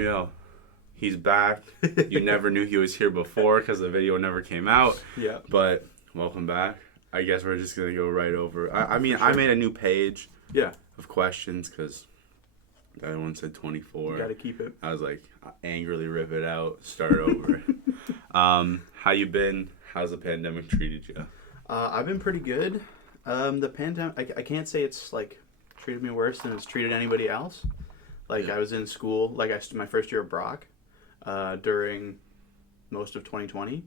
Riel, he's back. You never knew he was here before because the video never came out. Yeah. But welcome back. I guess we're just going to go right over. I mean, sure. I made a new page Yeah. of questions because the other one said 24. You got to keep it. I was like, angrily rip it out, start over. How you been? How's the pandemic treated you? I've been pretty good. The pandemic, I can't say it's like treated me worse than it's treated anybody else. Like Yeah. I was in school, like my first year of Brock, during most of 2020.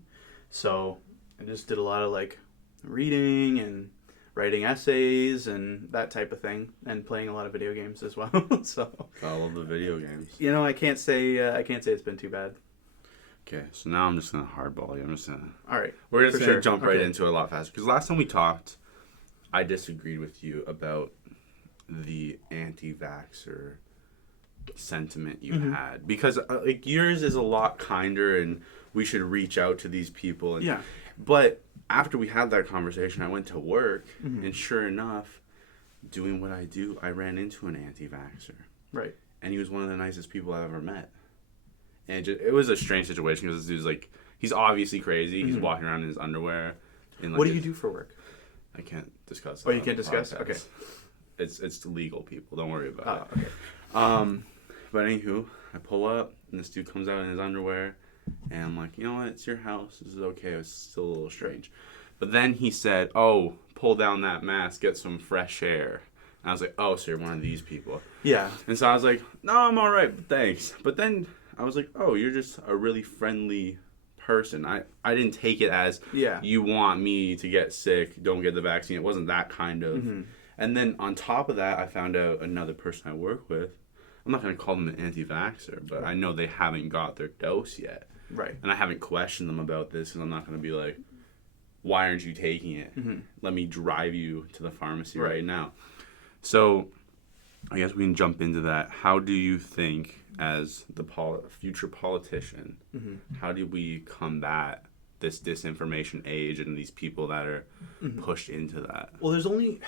So I just did a lot of like reading and writing essays and that type of thing, and playing a lot of video games as well. So I love the video games. I can't say it's been too bad. Okay, so now I'm just gonna hardball you. All right, We're just For gonna sure. jump right Okay. into it a lot faster because last time we talked, I disagreed with you about the anti-vaxxer sentiment you Mhm. had because like yours is a lot kinder and we should reach out to these people. And, Yeah. But after we had that conversation, I went to work Mhm. and sure enough, doing what I do, I ran into an anti-vaxxer. Right. And he was one of the nicest people I've ever met. And it was a strange situation because this dude's like, he's obviously crazy. He's Mhm. walking around in his underwear. In like What do you do for work? I can't discuss. Oh, it you on can't the discuss? podcast. Okay. It's legal, people. Don't worry about Oh, it. okay. But anywho, I pull up and this dude comes out in his underwear, and I'm like, you know what? It's your house. This is okay. It's still a little strange. But then he said, "Oh, pull down that mask, get some fresh air." And I was like, "Oh, so you're one of these people?" Yeah. And so I was like, "No, I'm all right, but thanks." But then I was like, "Oh, you're just a really friendly person." I didn't take it as Yeah. you want me to get sick, don't get the vaccine. It wasn't that kind of. Mhm. And then on top of that, I found out another person I work with. I'm not going to call them an anti-vaxxer, but I know they haven't got their dose yet. Right. And I haven't questioned them about this because I'm not going to be like, why aren't you taking it? Mhm. Let me drive you to the pharmacy Right. right now. So I guess we can jump into that. How do you think, as the future politician, Mhm. how do we combat this disinformation age and these people that are Mhm. pushed into that? Well, there's only.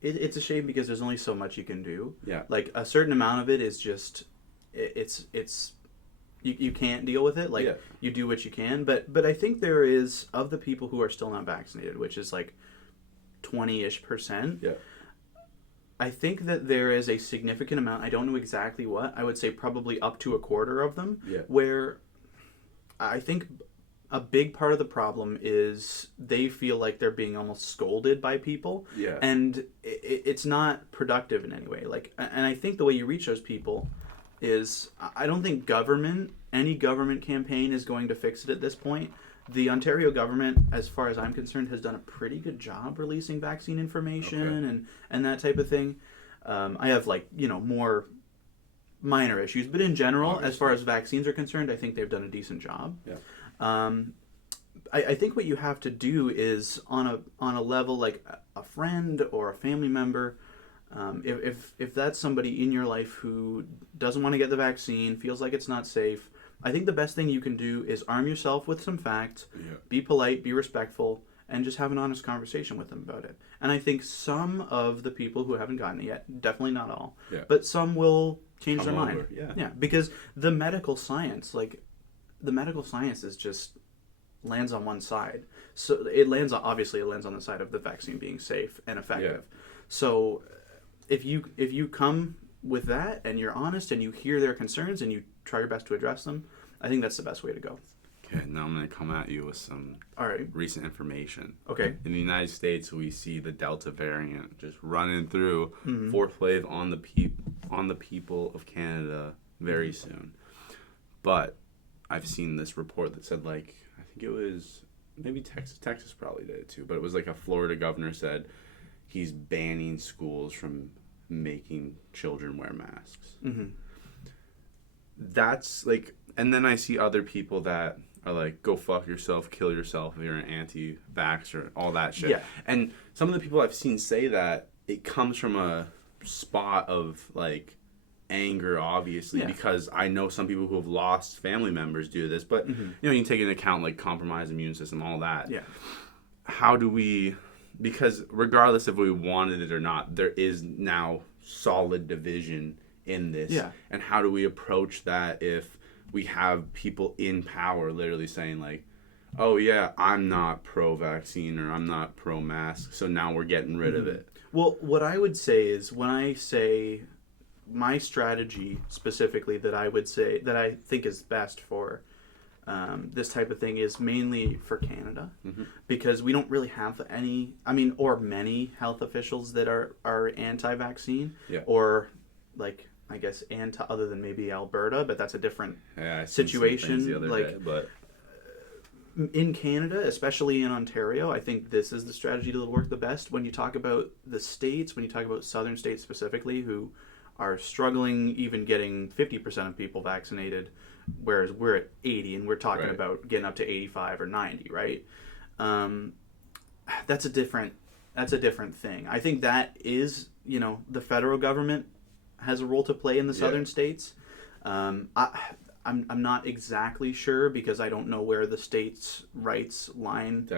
It's a shame because there's only so much you can do. Yeah. Like a certain amount of it is just. It's. You can't deal with it. Like Yeah. you do what you can, but I think there is, of the people who are still not vaccinated, which is like 20-ish%. Yeah. I think that there is a significant amount. I don't know exactly what. I would say probably up to a quarter of them. Yeah. Where I think a big part of the problem is they feel like they're being almost scolded by people. Yeah. And it's not productive in any way. Like, and I think the way you reach those people is, I don't think any government campaign is going to fix it at this point. The Ontario government, as far as I'm concerned, has done a pretty good job releasing vaccine information and that type of thing. I have more minor issues, but in general, Obviously. as far as vaccines are concerned, I think they've done a decent job. Yeah. I think what you have to do is on a level like a friend or a family member. If that's somebody in your life who doesn't want to get the vaccine, feels like it's not safe, I think the best thing you can do is arm yourself with some facts, Yeah. be polite, be respectful, and just have an honest conversation with them about it. And I think some of the people who haven't gotten it yet, definitely not all, Yeah. but some will change Come their over, mind. yeah. Yeah, because the medical science is just lands on one side. So it lands on the side of the vaccine being safe and effective. Yeah. So if you come with that and you're honest and you hear their concerns and you try your best to address them, I think that's the best way to go. Okay, now I'm going to come at you with some All right. recent information. Okay. In the United States, we see the Delta variant just running through Mhm. fourth wave on the people of Canada very soon. But I've seen this report that said, like, I think it was maybe Texas probably did it too, but it was like a Florida governor said he's banning schools from making children wear masks. Mm-hmm. That's like, and then I see other people that are like, go fuck yourself, kill yourself if you're an anti-vaxxer, all that shit. Yeah. And some of the people I've seen say that, it comes from a spot of like anger, obviously, Yeah. because I know some people who have lost family members do this, but Mm-hmm. you know, you can take into account like compromised immune system, all that. Yeah. How do we, because regardless if we wanted it or not, there is now solid division in this? Yeah. And how do we approach that if we have people in power literally saying like, oh yeah, I'm not pro-vaccine or I'm not pro-mask, so now we're getting rid of it. Well, what I would say is when I say my strategy specifically that I would say that I think is best for this type of thing is mainly for Canada, because we don't really have any, or many health officials that are anti-vaccine, or like I guess other than maybe Alberta, but that's a different situation. The other day, but in Canada, especially in Ontario, I think this is the strategy that will work the best. When you talk about the states, when you talk about southern states specifically, who are struggling even getting 50% of people vaccinated, whereas we're at 80 and we're talking about getting up to 85 or 90, right? That's a different thing. I think that is, the federal government has a role to play in the southern states. I'm not exactly sure because I don't know where the states' rights line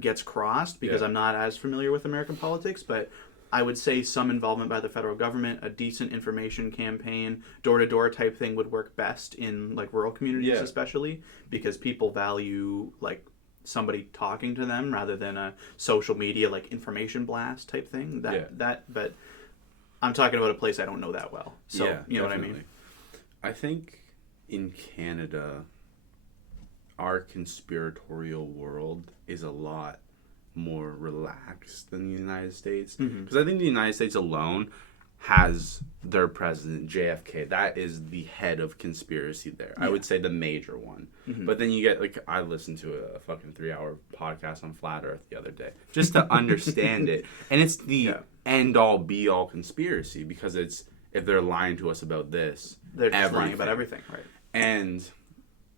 gets crossed because I'm not as familiar with American politics, but I would say some involvement by the federal government, a decent information campaign, door-to-door type thing would work best in like rural communities especially, because people value like somebody talking to them rather than a social media like information blast type thing. But I'm talking about a place I don't know that well. So you know what I mean? I think in Canada, our conspiratorial world is a lot more relaxed than the United States. Because I think the United States alone has their president, JFK. That is the head of conspiracy there. I would say the major one. But then you get, like, I listened to a fucking 3-hour podcast on Flat Earth the other day just to understand it. And it's the end-all, be-all conspiracy because it's, if they're lying to us about this, they're just lying about everything, right? And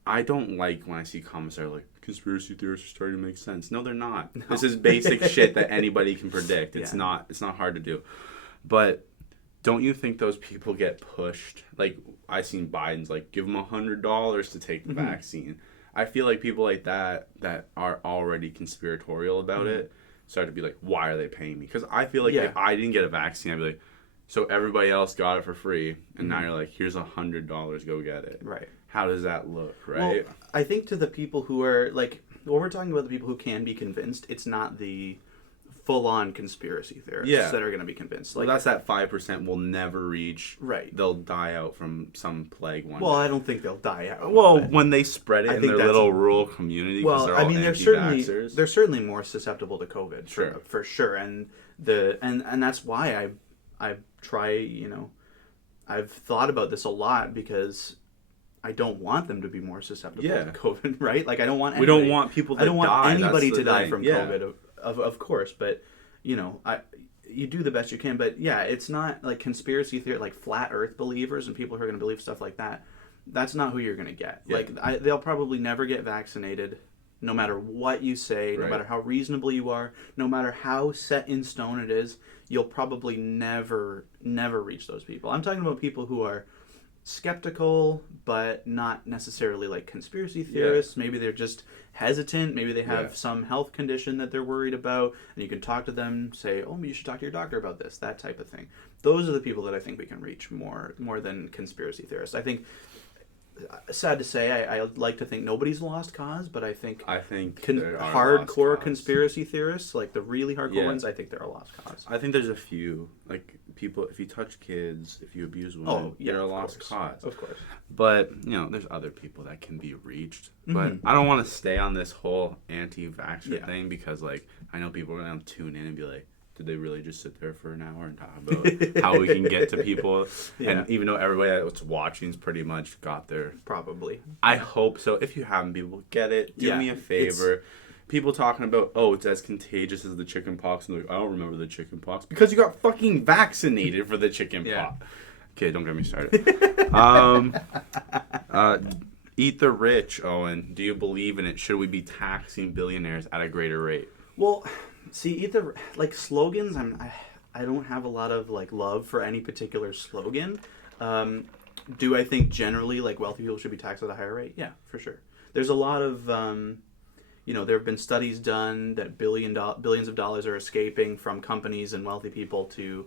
I don't like when I see comments that are like, conspiracy theorists are starting to make sense. No, they're not. No. This is basic shit that anybody can predict. It's not hard to do. But don't you think those people get pushed? Like, I seen Biden's like, give them $100 to take the vaccine. I feel like people like that are already conspiratorial about it start to be like, why are they paying me? Because I feel like if I didn't get a vaccine, I'd be like, so everybody else got it for free, and now you're like, here's $100, go get it. Right. How does that look, right? Well, I think to the people who are, like, when we're talking about the people who can be convinced, it's not the full-on conspiracy theorists that are going to be convinced. Like, well, that's that 5% will never reach. Right. They'll die out from some plague one day. I don't think they'll die out. Well, when they spread it in their little rural community, because they're all anti-vaxxers. They're certainly more susceptible to COVID, for sure. And that's why I try, I've thought about this a lot because I don't want them to be more susceptible to COVID, right? Like, I don't want anybody, we don't want people to die. I don't want anybody to die from COVID, of course, but, you do the best you can. But, it's not like conspiracy theory, like flat earth believers and people who are going to believe stuff like that. That's not who you're going to get. Yeah. Like, they'll probably never get vaccinated, no matter what you say, no matter how reasonable you are, no matter how set in stone it is. You'll probably never reach those people. I'm talking about people who are skeptical, but not necessarily like conspiracy theorists. Maybe they're just hesitant. Maybe they have some health condition that they're worried about, and you can talk to them, say, oh, you should talk to your doctor about this, that type of thing. Those are the people that I think we can reach more than conspiracy theorists. I think, sad to say, I like to think nobody's lost cause, but I think hardcore conspiracy theorists, like the really hardcore ones, I think they're a lost cause. I think there's a few, like, people, if you touch kids, if you abuse women, you're a lost cause. Of course. But, there's other people that can be reached. But I don't want to stay on this whole anti-vaxxer thing because, like, I know people are going to tune in and be like, did they really just sit there for an hour and talk about how we can get to people? And even though everybody that's watching's pretty much got their... Probably. I hope so. If you haven't, people, get it. Do me a favor. People talking about, it's as contagious as the chicken pox. And like, I don't remember the chicken pox. Because you got fucking vaccinated for the chicken pox. Okay, don't get me started. Eat the rich, Owen. Do you believe in it? Should we be taxing billionaires at a greater rate? Well... See, either like slogans, I don't have a lot of like love for any particular slogan. Do I think generally like wealthy people should be taxed at a higher rate? Yeah, for sure. There's a lot of there have been studies done that billions of dollars are escaping from companies and wealthy people to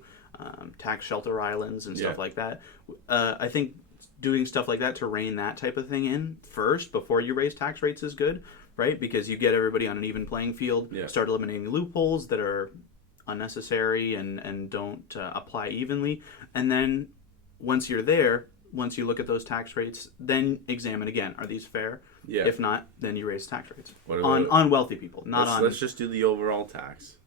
tax shelter islands and stuff Yeah. like that. I think doing stuff like that to rein that type of thing in first before you raise tax rates is good, right? Because you get everybody on an even playing field, Yeah. start eliminating loopholes that are unnecessary and don't apply evenly. And then once you're there, once you look at those tax rates, then examine again, are these fair? Yeah. If not, then you raise tax rates What about, on wealthy people, not on. let's just do the overall tax.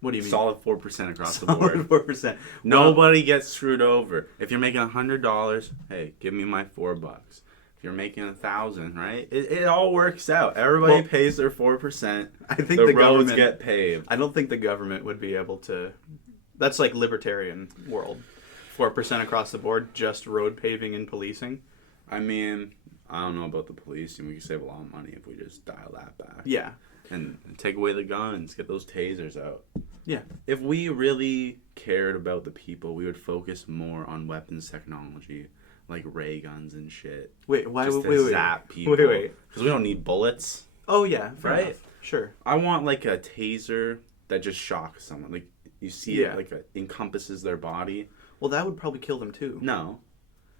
What do you mean? Solid 4% across the Solid board. 4%. Nobody gets screwed over. If you're making $100, hey, give me my $4. If you're making 1,000, right? It all works out. Everybody pays their 4%. I think the the roads government get paved. I don't think the government would be able to. That's like libertarian world. 4% across the board, just road paving and policing. I mean, I don't know about the police, and we could save a lot of money if we just dial that back. Yeah. And take away the guns, get those tasers out. Yeah. If we really cared about the people, we would focus more on weapons technology, like ray guns and shit. Wait, why just would to wait? zap people. Wait. Because we don't need bullets. Oh yeah, fair Right? enough. Sure. I want like a taser that just shocks someone. Like you see Yeah. it, like encompasses their body. Well, that would probably kill them too. No,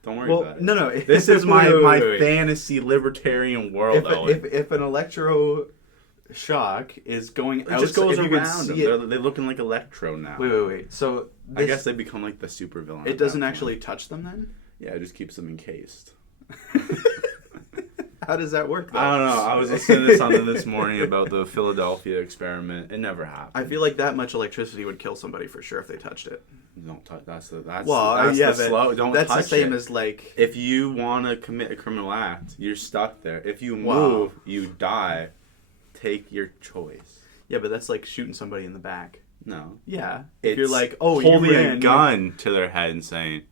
don't worry Well, about it. no. This is my Wait. fantasy libertarian world. If an electro shock is going It out, just goes if you could around them. see it- They're looking like Electro now. Wait. So I guess they become like the super villain. it doesn't actually touch them then. Yeah, it just keeps them encased. How does that work? Though? I don't know. I was listening to something this morning about the Philadelphia experiment. It never happened. I feel like that much electricity would kill somebody for sure if they touched it. Don't touch. That's Well, the but slow. Don't that's touch the same it. as like. If you want to commit a criminal act, you're stuck there. If you Wow. move, you die. Take your choice. Yeah, but that's like shooting somebody in the back. No. Yeah. If If you're like, oh, you holding ran, a gun to their head and saying,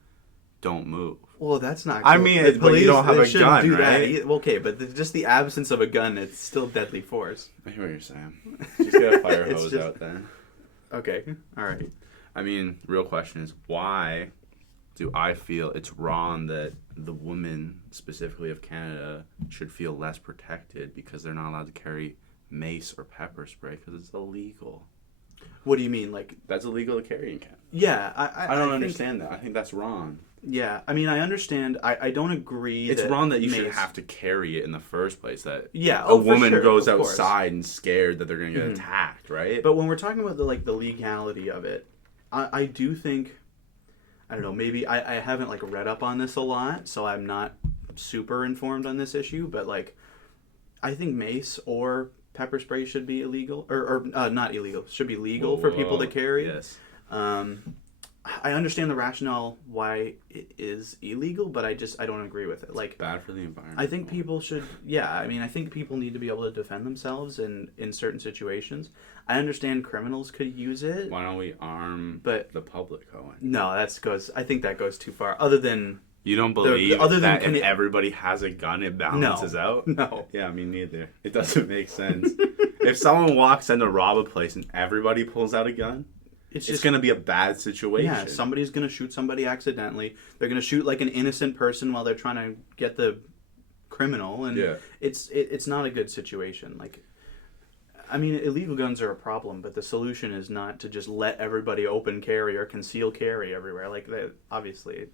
"Don't move." Well, that's not. I cool. mean, The but you police, don't have they a shouldn't gun, do that right? either. Okay, but just the absence of a gun, it's still deadly force. I hear what you're saying. Just get a fire It's hose just- out then. Okay, all right. I mean, the real question is why do I feel it's wrong that the women, specifically of Canada, should feel less protected because they're not allowed to carry mace or pepper spray because it's illegal. What do you mean, like? That's illegal to carry in Canada. Yeah, I don't think- understand that. I think that's wrong. Yeah, I mean, I understand. I don't agree. It's wrong that you should mace- have to carry it in the first place. That Yeah, a oh, for woman sure, goes of course. outside and scared that they're going to get Mhm. attacked, right? But when we're talking about the legality of it, I do think, I don't know, maybe I haven't like read up on this a lot, so I'm not super informed on this issue. But like, I think mace or pepper spray should be illegal, or not illegal, should be legal for people to carry. Yes. I understand the rationale why it is illegal, but I don't agree with it. Like, Bad for the environment. I think people should, I mean, I think people need to be able to defend themselves in certain situations. I understand criminals could use it. Why don't we arm But- the public, Owen? No, I think that goes too far. Other than, You don't believe other than that if everybody has a gun, it balances out? no. Yeah, me neither. It doesn't make sense. If someone walks in to rob a place and everybody pulls out a gun, It's it's just, going to be a bad situation. yeah, somebody's going to shoot somebody accidentally. They're going to shoot like an innocent person while they're trying to get the criminal. And Yeah. it's not a good situation. Like, I mean, illegal guns are a problem, but the solution is not to just let everybody open carry or conceal carry everywhere. Like, that, obviously,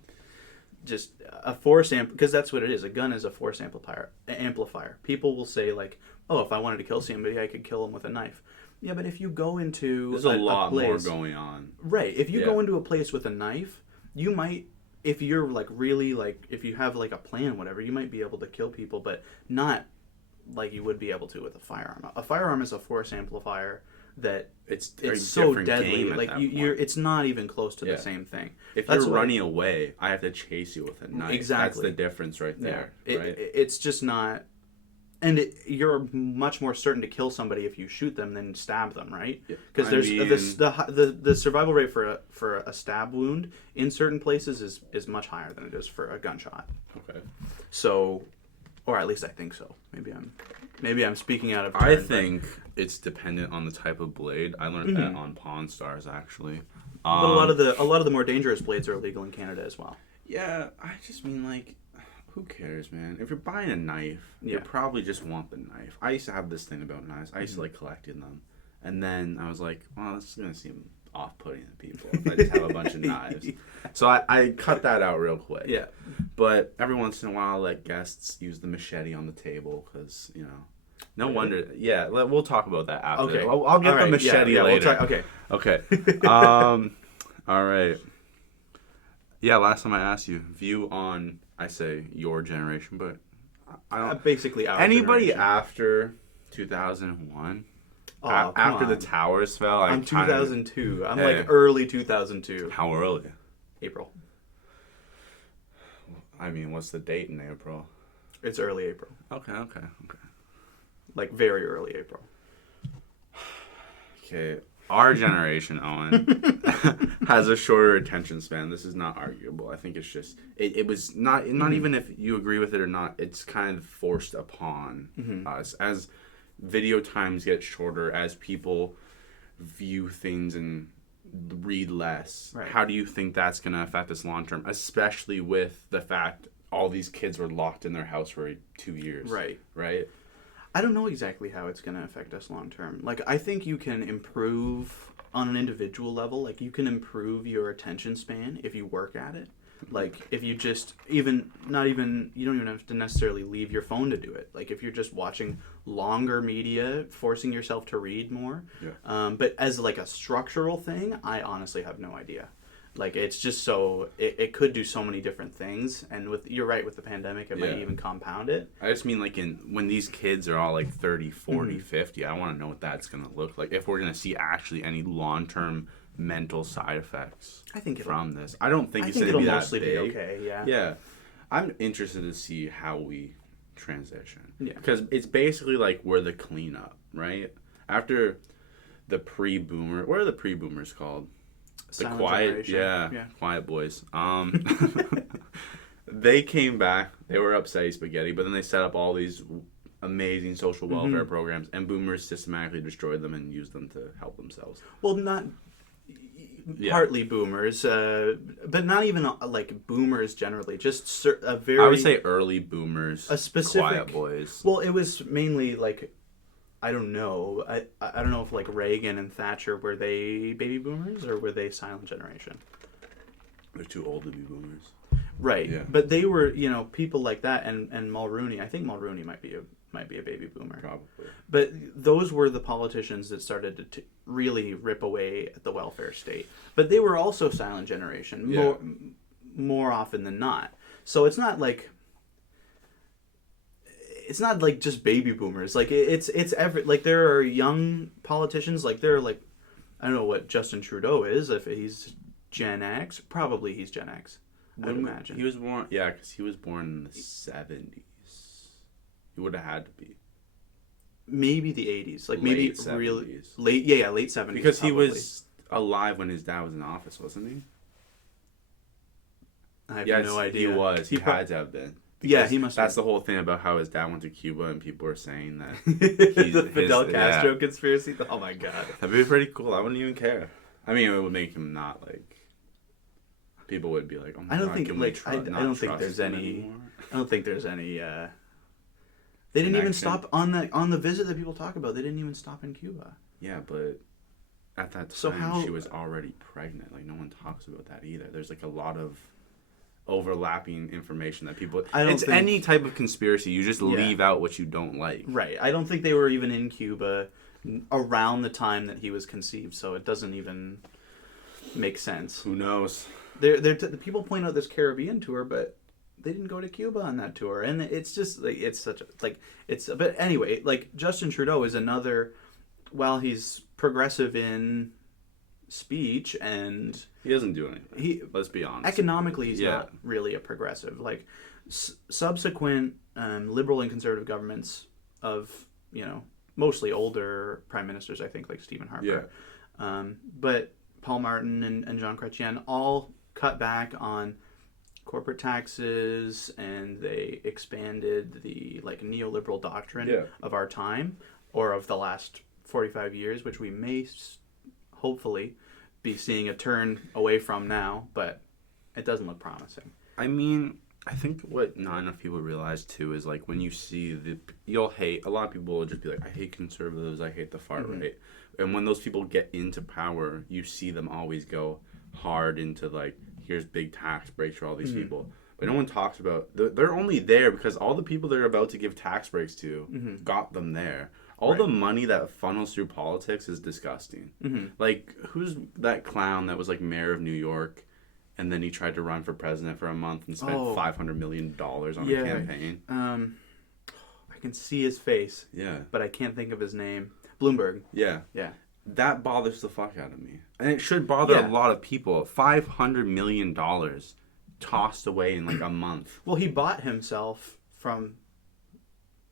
just a force because that's what it is. A gun is a force amplifier. People will say like, "Oh, if I wanted to kill somebody, I could kill them with a knife." Yeah, but if you go into There's a lot more place, going on. right? If you Yeah. go into a place with a knife, you might, if you're like really like, if you have like a plan, whatever, you might be able to kill people, but not like you would be able to with a firearm. A firearm is a force amplifier that It's a it's so different deadly. game at Like that you're, point. it's not even close to Yeah. the same thing. If That's you're why- running away, I have to chase you with a knife. Exactly. That's the difference right there. Right? It's just not, and you're much more certain to kill somebody if you shoot them than stab them, right? Yeah. Because I there's mean- the survival rate for a stab wound in certain places is much higher than it is for a gunshot. Okay. So, or at least I think so. Maybe I'm speaking out of turn. I but- think it's dependent on the type of blade. I learned that on Pawn Stars actually. but a lot of the more dangerous blades are illegal in Canada as well. Yeah, I just mean like, who cares, man? If you're buying a knife, you Yeah. probably just want the knife. I used to have this thing about knives. I used to like collecting them, and then I was like, well, this is gonna seem off-putting to people if I just have a bunch of knives. So I cut that out real quick. Yeah. But every once in a while, I let guests use the machete on the table because, you know, no wonder. Yeah, we'll talk about that after. Okay. I'll get the machete later. We'll try. Okay. Okay. All right. Yeah, last time I asked you, view on, I say your generation, but I don't. Basically, our Anybody generation. after 2001? Oh, After come the on. towers fell? I'm 2002. I'm Hey. like early 2002. How early? April. I mean, what's the date in April? It's early April. Okay. Like very early April. Okay. Our generation, Owen, has a shorter attention span. This is not arguable. I think it's just it was not even if you agree with it or not. It's kind of forced upon us as video times get shorter, as people view things and read less. Right. How do you think that's going to affect us long term, especially with the fact all these kids were locked in their house for 2 years? Right. I don't know exactly how it's going to affect us long term. Like, I think you can improve on an individual level. Like, you can improve your attention span if you work at it. Like, if you just you don't even have to necessarily leave your phone to do it. Like, if you're just watching longer media, forcing yourself to read more. Yeah. But as like a structural thing, I honestly have no idea. Like, it's just so it could do so many different things, and you're right, with the pandemic, it might even compound it. I just mean, like, when these kids are all like 30, 40, 50, I want to know what that's going to look like. If we're going to see actually any long-term mental side effects from this. I don't think it's going to be that mostly big. be okay, yeah. Yeah. I'm interested to see how we transition. Yeah. Because it's basically like we're the cleanup, right? After the pre-boomer, what are the pre-boomers called? Silent The quiet, generation. quiet boys. They came back. They were upsetty spaghetti, but then they set up all these amazing social welfare programs, and boomers systematically destroyed them and used them to help themselves. Well, not partly boomers, but not even like boomers generally. Just a very. I would say early boomers, a specific quiet boys. Well, it was mainly like. I don't know. I don't know if like Reagan and Thatcher, were they baby boomers or were they silent generation? They're too old to be boomers. Right. Yeah. But they were, people like that, and Mulrooney. I think Mulrooney might be a baby boomer. Probably. But those were the politicians that started to really rip away at the welfare state. But they were also silent generation more often than not. So it's not like just baby boomers. Like it's there are young politicians, like there are like, I don't know what Justin Trudeau is, if he's Gen X. Probably he's Gen X. I would imagine. He was born, because he was born in the 70s. He would have had to be. Maybe the 80s. Like Late maybe 70s. really late 70s. Because probably. he was alive when his dad was in office, wasn't he? I have no idea. He was. He had to have been. Yeah, he must have. That's the whole thing about how his dad went to Cuba, and people are saying that the Fidel Castro conspiracy. Oh my god, that'd be pretty cool. I wouldn't even care. I mean, it would make him not like. People would be like, "Oh my god, I don't think there's any. I don't think there's any. They didn't even stop on the visit that people talk about. They didn't even stop in Cuba. Yeah, but at that time she was already pregnant. Like, no one talks about that either. There's like a lot of overlapping information that people. Any type of conspiracy. You just leave out what you don't like. Right. I don't think they were even in Cuba around the time that he was conceived, so it doesn't even make sense. Who knows? The people point out this Caribbean tour, but they didn't go to Cuba on that tour, and it's just like it's such a like it's. But anyway, like Justin Trudeau is another. While he's progressive in speech and he doesn't do anything. Let's be honest. Economically, he's not really a progressive. Like subsequent liberal and conservative governments of mostly older prime ministers, I think, like Stephen Harper, but Paul Martin and Jean Chrétien all cut back on corporate taxes, and they expanded the like neoliberal doctrine of our time, or of the last 45 years, which we may hopefully be seeing a turn away from now, but it doesn't look promising. I mean, I think what not enough people realize too is like when you see you'll hate, a lot of people will just be like, I hate conservatives, I hate the far right. And when those people get into power, you see them always go hard into like, here's big tax breaks for all these people. But no one talks about, they're only there because all the people they're about to give tax breaks to got them there. All the money that funnels through politics is disgusting. Like, who's that clown that was like mayor of New York? And then he tried to run for president for a month and spent $500 million on a campaign. I can see his face. Yeah. But I can't think of his name. Bloomberg. Yeah. Yeah. That bothers the fuck out of me. And it should bother a lot of people. $500 million tossed away in like a month. Well, he bought himself from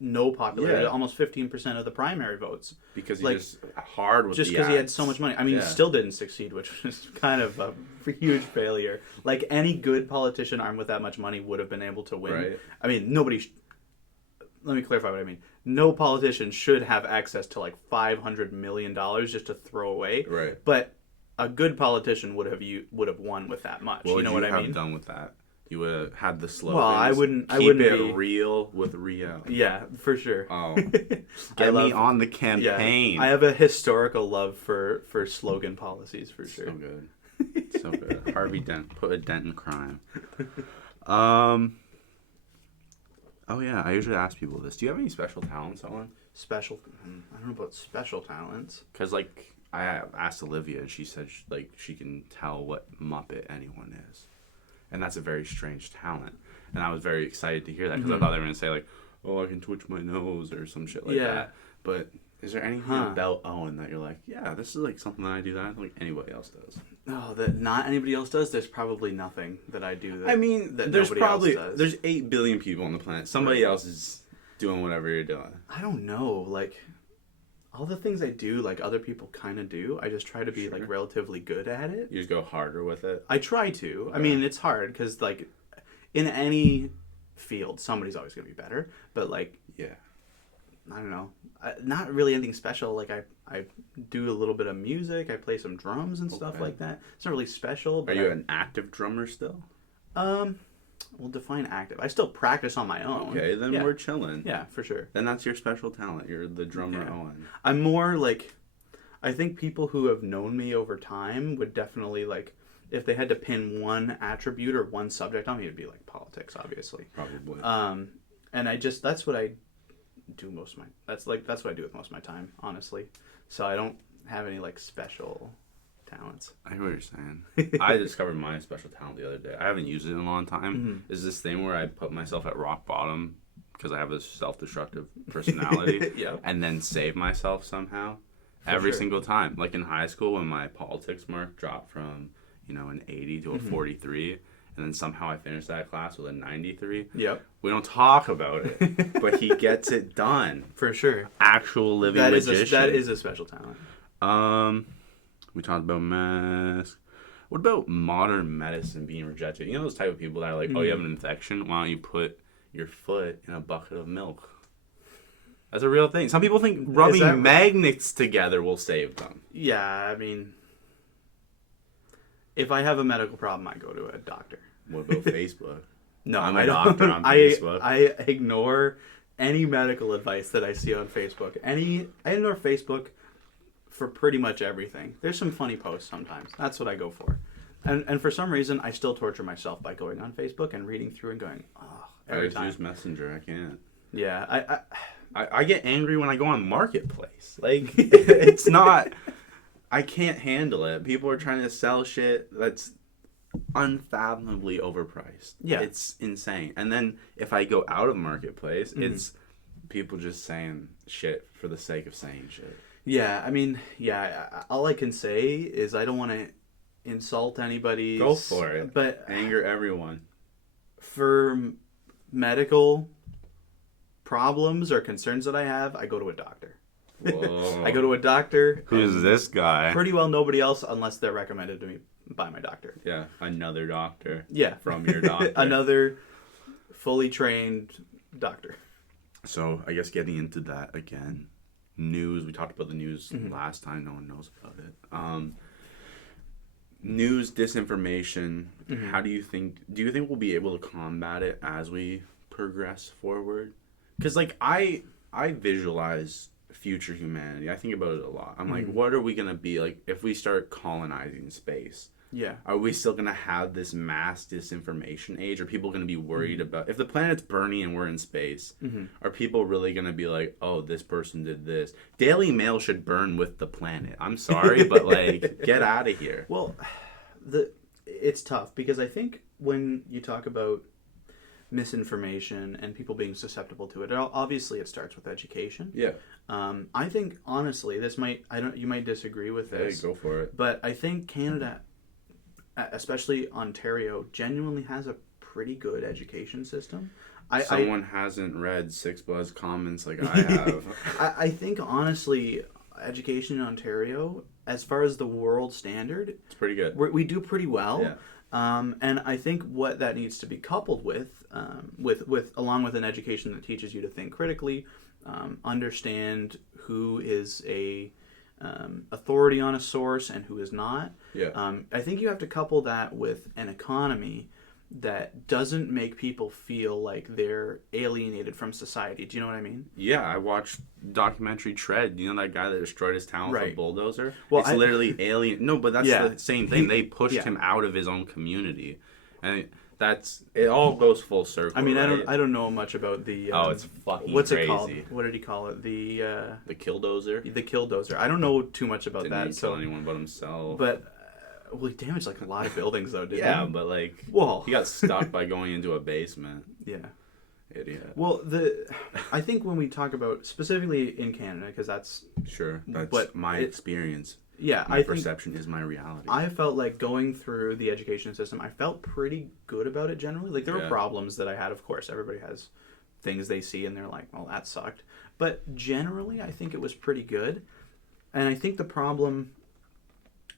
no popularity, almost 15% of the primary votes. Because he just hard with just the because he had ads. so much money. I mean, he still didn't succeed, which was kind of a huge failure. Like, any good politician armed with that much money would have been able to win. Right. I mean, let me clarify what I mean. No politician should have access to like $500 million just to throw away. Right. But a good politician would have won with that much. What you know what I mean? What would you have done with that? You would have had the slogans. Well, I wouldn't Keep it be real with Riel. Yeah, for sure. Oh, get me on the campaign. Yeah, I have a historical love for slogan policies for sure. So good, so good. Harvey Dent put a dent in crime. Oh yeah, I usually ask people this. Do you have any special talents, Owen? I don't know about special talents. Because like I asked Olivia, and she said she can tell what Muppet anyone is. And that's a very strange talent. And I was very excited to hear that because I thought they were going to say, like, oh, I can twitch my nose or some shit like that. But is there anything about Owen that you're like, yeah, this is like something that I do that I don't think anybody else does? Oh, that not anybody else does? There's probably nothing that I do that I mean, that there's nobody else does. There's 8 billion people on the planet. Somebody else is doing whatever you're doing. I don't know. Like, all the things I do, like, other people kind of do. I just try to be, like, relatively good at it. You just go harder with it? I try to. I mean, it's hard because, like, in any field, somebody's always going to be better. But, like, I don't know. Not really anything special. Like, I do a little bit of music. I play some drums and stuff like that. It's not really special. But Are you an active drummer still? Well, define active. I still practice on my own. Okay, then we're chilling. Yeah, for sure. Then that's your special talent. You're the drummer, Owen. I'm more like, I think people who have known me over time would definitely, like, if they had to pin one attribute or one subject on me, it'd be like politics, obviously. Probably. And that's what I do most of my, that's what I do with most of my time, honestly. So I don't have any, like, special talents. I hear what you're saying. I discovered my special talent the other day. I haven't used it in a long time. Is this thing where I put myself at rock bottom because I have a self-destructive personality and then save myself somehow every single time. Like in high school when my politics mark dropped from, an 80 to a 43 and then somehow I finished that class with a 93. Yep. We don't talk about it, but he gets it done. For sure. Actual living magician. That is a special talent. We talked about masks. What about modern medicine being rejected? You know those type of people that are like, oh, you have an infection? Why don't you put your foot in a bucket of milk? That's a real thing. Some people think rubbing magnets together will save them. Yeah, I mean, if I have a medical problem, I go to a doctor. What about Facebook? No, I'm a doctor on Facebook. I ignore any medical advice that I see on Facebook. I ignore Facebook for pretty much everything. There's some funny posts sometimes. That's what I go for. And for some reason, I still torture myself by going on Facebook and reading through and going, every time. I just use Messenger. I can't. Yeah, I get angry when I go on Marketplace. Like, it's not... I can't handle it. People are trying to sell shit that's unfathomably overpriced. Yeah. It's insane. And then if I go out of Marketplace, it's people just saying shit for the sake of saying shit. Yeah, I mean, all I can say is I don't want to insult anybody. Go for it. But anger everyone. For medical problems or concerns that I have, I go to a doctor. Whoa. I go to a doctor. Who's this guy? Pretty well nobody else unless they're recommended to me by my doctor. Yeah, another doctor. Yeah. From your doctor. Another fully trained doctor. So, I guess getting into that again. News. We talked about the news last time. No one knows about it. news disinformation. Mhm. How do you think we'll be able to combat it as we progress forward? Because like I visualize future humanity. I think about it a lot. I'm like, what are we gonna be like if we start colonizing space? Yeah. Are we still gonna have this mass disinformation age? Are people gonna be worried about if the planet's burning and we're in space? Are people really gonna be like, oh, this person did this? Daily Mail should burn with the planet. I'm sorry, but like, get out of here. Well, it's tough because I think when you talk about misinformation and people being susceptible to it, obviously it starts with education. Yeah. I think honestly, you might disagree with this. Hey, go for it. But I think Canada, especially Ontario, genuinely has a pretty good education system. Someone hasn't read Six Bloods comments like I have. I think honestly, education in Ontario, as far as the world standard, It's pretty good. we do pretty well. Yeah. And I think what that needs to be coupled with along with an education that teaches you to think critically, understand who is a authority on a source and who is not. Yeah. I think you have to couple that with an economy that doesn't make people feel like they're alienated from society. Do you know what I mean? Yeah, I watched documentary Tread. You know that guy that destroyed his town with a Right. bulldozer? Well, it's literally alien. No, but that's Yeah. the same thing. They pushed Yeah. him out of his own community, and it all goes full circle. I mean, right? I don't know much about the. Oh, it's fucking what's crazy. it called? What did he call it? The Killdozer. the killdozer. I don't know too much about Didn't that. even kill anyone but himself. But well, he damaged like a lot of buildings though, didn't yeah, he? but like, Well, he got stuck by going into a basement. yeah. Idiot. Well, I think when we talk about specifically in Canada, because that's Sure, that's but my experience. yeah, My I think perception is my reality. I felt like going through the education system, I felt pretty good about it generally. Like there were Yeah. problems that I had, of course. Everybody has things they see and they're like, well, that sucked. But generally, I think it was pretty good. And I think the problem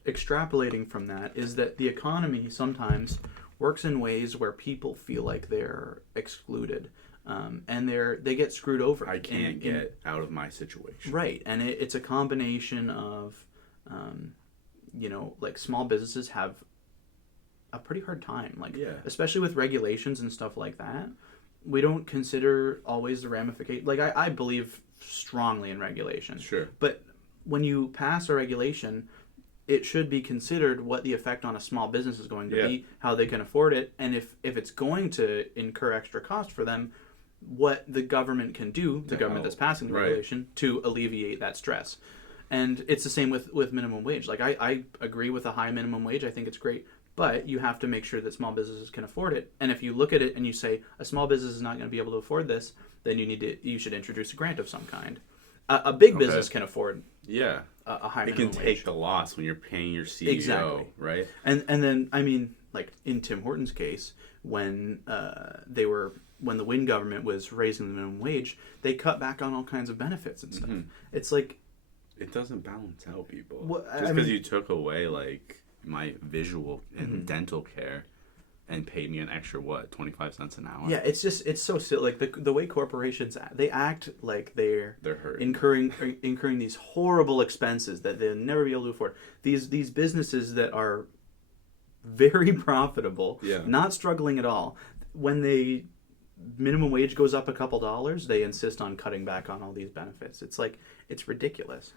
extrapolating from that is that the economy sometimes works in ways where people feel like they're excluded, and they get screwed over. I can't get out of my situation. Right, and it's a combination of, like small businesses have a pretty hard time, like Yeah. especially with regulations and stuff like that. We don't consider always the ramification. Like I believe strongly in regulation, Sure. but when you pass a regulation, it should be considered what the effect on a small business is going to Yeah. be, how they can afford it, and if it's going to incur extra cost for them, what the government can do, the government that's passing the Right. regulation, to alleviate that stress. And it's the same with minimum wage. Like I agree with a high minimum wage. I think it's great. But you have to make sure that small businesses can afford it. And if you look at it and you say a small business is not going to be able to afford this, then you should introduce a grant of some kind. A big business can afford Yeah. a high It minimum can wage. take the loss when you're paying your CEO, Exactly. right? And then I mean, like in Tim Hortons case, when when the Wynne government was raising the minimum wage, they cut back on all kinds of benefits and stuff. It's like It doesn't balance out, people. Well, I Just because mean- you took away like my visual and dental care and paid me an extra 25 cents an hour. yeah, it's so silly. Like the way corporations they act like they're They're incurring these horrible expenses that they'll never be able to afford. These businesses that are very profitable, Yeah. not struggling at all. When they minimum wage goes up a couple dollars, they insist on cutting back on all these benefits. It's like it's ridiculous.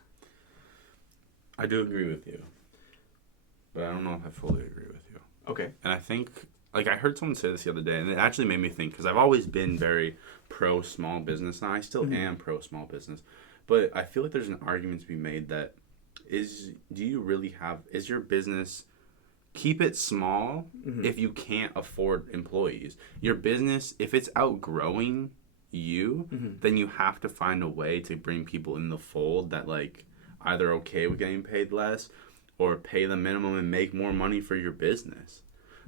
I do agree with you, but I don't know if I fully agree with you. Okay. And I think, like, I heard someone say this the other day, and it actually made me think, because I've always been very pro small business, and I still am pro small business, but I feel like there's an argument to be made that is your business, keep it small if you can't afford employees. Your business, if it's outgrowing you, then you have to find a way to bring people in the fold that, like, either okay with getting paid less or pay the minimum and make more money for your business.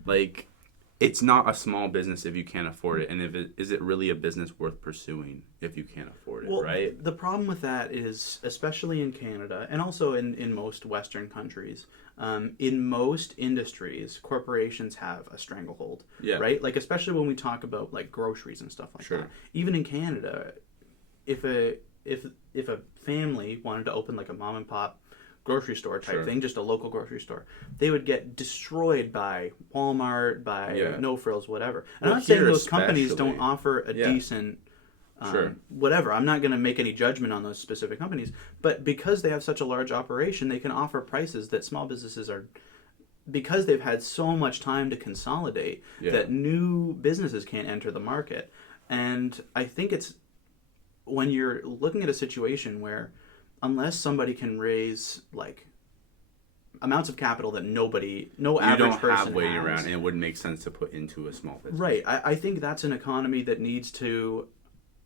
Like, it's not a small business if you can't afford it, and is it really a business worth pursuing if you can't afford it, right? The problem with that is, especially in Canada and also in most Western countries, in most industries, corporations have a stranglehold, Yeah. right? Like especially when we talk about like groceries and stuff like Sure. that. Even in Canada, if a family wanted to open like a mom and pop grocery store type Sure. thing, just a local grocery store, they would get destroyed by Walmart, by No Frills, whatever. And Well, I'm not saying here those companies don't especially. offer a Yeah. decent Sure. whatever. I'm not going to make any judgment on those specific companies, but because they have such a large operation, they can offer prices that small businesses are, because they've had so much time to consolidate, Yeah. that new businesses can't enter the market. And I think it's when you're looking at a situation where, unless somebody can raise like amounts of capital that no You average don't person have waiting has, around, and it wouldn't make sense to put into a small business. right? I think that's an economy that needs to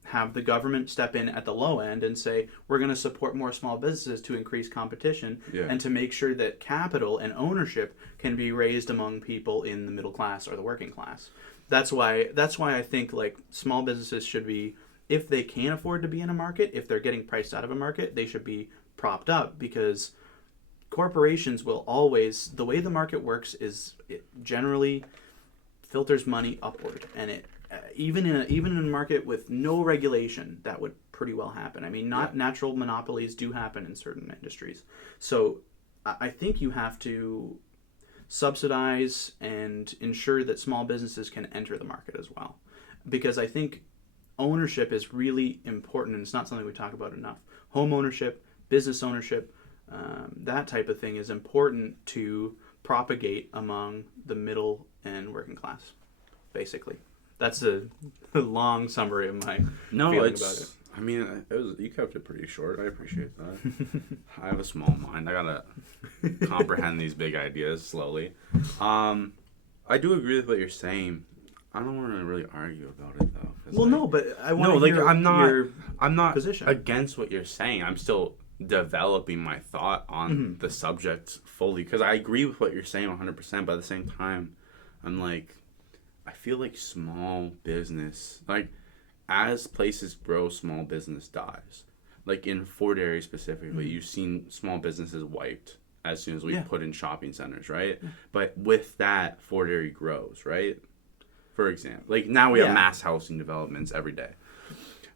have the government step in at the low end and say, we're going to support more small businesses to increase competition Yeah. and to make sure that capital and ownership can be raised among people in the middle class or the working class. That's why I think like small businesses should be, if they can afford to be in a market, if they're getting priced out of a market, they should be propped up, because corporations will always, the way the market works is it generally filters money upward, and it even in a market with no regulation, that would pretty well happen. I mean, not natural monopolies do happen in certain industries. So I think you have to subsidize and ensure that small businesses can enter the market as well, because I think ownership is really important, and it's not something we talk about enough. Home ownership, business ownership, that type of thing is important to propagate among the middle and working class, basically. That's a long summary of my feeling about it. I mean, you kept it pretty short. I appreciate that. I have a small mind. I gotta comprehend these big ideas slowly. I do agree with what you're saying. I don't want to really argue about it though. Well, no, but I want to hear I'm not position. against what you're saying. I'm still developing my thought on the subject fully, because I agree with what you're saying 100%. But at the same time, I'm like, I feel like small business, like as places grow, small business dies. Like in Fort area specifically, you've seen small businesses wiped as soon as we put in shopping centers, right? But with that, Fort area grows, right? For example, like now we have mass housing developments every day.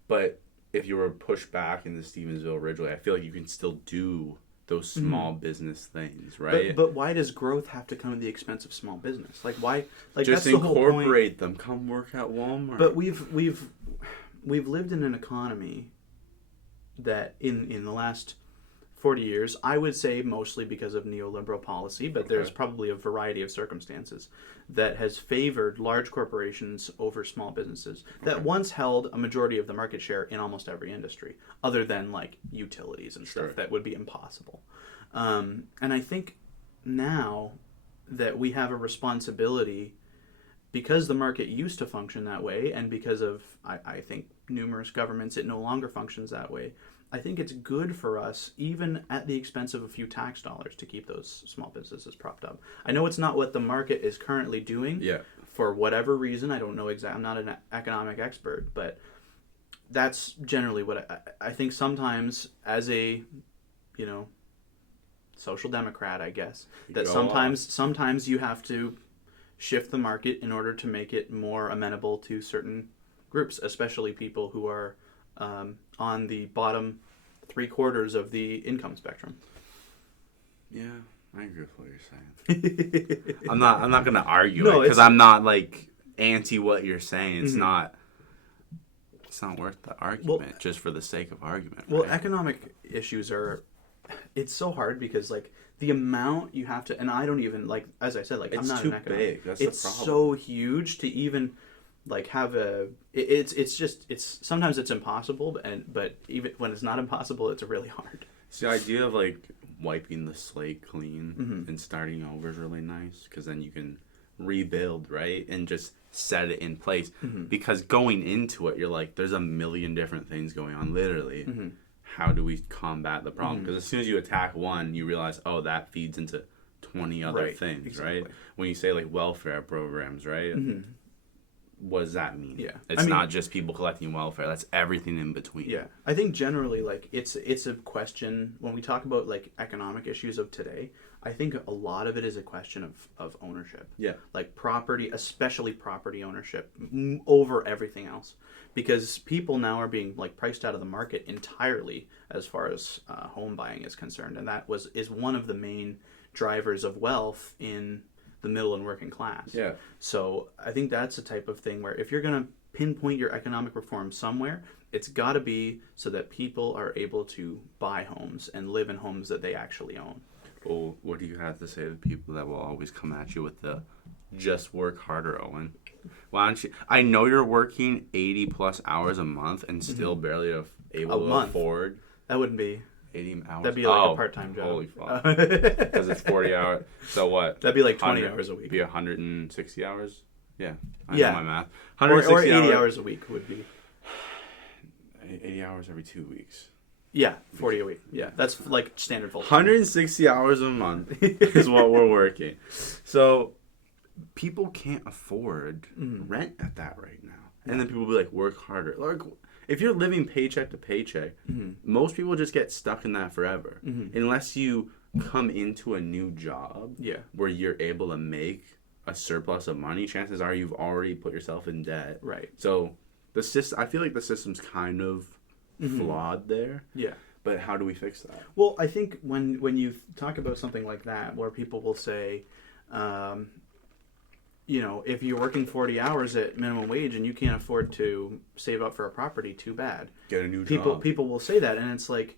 But if you were pushed back into Stevensville, Ridgely, I feel like you can still do those small business things, right? But why does growth have to come at the expense of small business? Like why? Like just that's the whole point. incorporate them. Come work at Walmart. But we've lived in an economy that in the last 40 years, I would say mostly because of neoliberal policy, but there's probably a variety of circumstances that has favored large corporations over small businesses that once held a majority of the market share in almost every industry, other than like utilities and stuff that would be impossible. And I think now that we have a responsibility, because the market used to function that way, and because of, I think, numerous governments, it no longer functions that way. I think it's good for us, even at the expense of a few tax dollars, to keep those small businesses propped up. I know it's not what the market is currently doing. Yeah. For whatever reason, I don't know exactly. I'm not an economic expert, but that's generally what I think. Sometimes, as a, social democrat, I guess, that sometimes you have to shift the market in order to make it more amenable to certain groups, especially people who are on the bottom 3/4 of the income spectrum. Yeah, I agree with what you're saying. I'm not gonna argue it, because it's I'm not like anti what you're saying. It's not worth the argument just for the sake of argument. Well, right? economic issues it's so hard, because like the amount you have to, and I don't even, like, as I said, like, I'm not an economic. Big. That's it's the problem. so huge to even like have it's sometimes it's impossible, but even when it's not impossible, it's really hard. It's the idea of like wiping the slate clean and starting over is really nice, because then you can rebuild, right, and just set it in place. Because going into it, you're like, there's a million different things going on, literally. How do we combat the problem? Because as soon as you attack one, you realize, oh, that feeds into 20 other things, exactly. Right? When you say like welfare programs, right? What does that mean? Yeah, it's not just people collecting welfare. That's everything in between. Yeah, I think generally, like, it's a question when we talk about like economic issues of today. I think a lot of it is a question of ownership. Yeah. Like property, especially property ownership, over everything else. Because people now are being like priced out of the market entirely as far as home buying is concerned. And that is one of the main drivers of wealth in the middle and working class. Yeah. So I think that's a type of thing where if you're going to pinpoint your economic reform somewhere, it's got to be so that people are able to buy homes and live in homes that they actually own. Well, what do you have to say to people that will always come at you with the just work harder, Owen? Why don't you? I know you're working 80 plus hours a month and still barely able to afford That wouldn't be 80 hours. That'd be like a part-time job. Holy fuck. Because it's 40 hours. So what? That'd be like 20 hours a week. Be 160 hours? Yeah. I Yeah. know my math. Or 80 hours a week would be. 80 hours every 2 weeks. Yeah, 40 a week. Yeah, that's like standard full time. 160 hours a month is what we're working. So people can't afford rent at that right now. And then people will be like, work harder. Like, if you're living paycheck to paycheck, most people just get stuck in that forever. Unless you come into a new job where you're able to make a surplus of money, chances are you've already put yourself in debt. Right. So I feel like the system's kind of flawed there. Yeah. But how do we fix that? Well, I think when you talk about something like that, where people will say, if you're working 40 hours at minimum wage and you can't afford to save up for a property, too bad. Get a new job. People will say that, and it's like,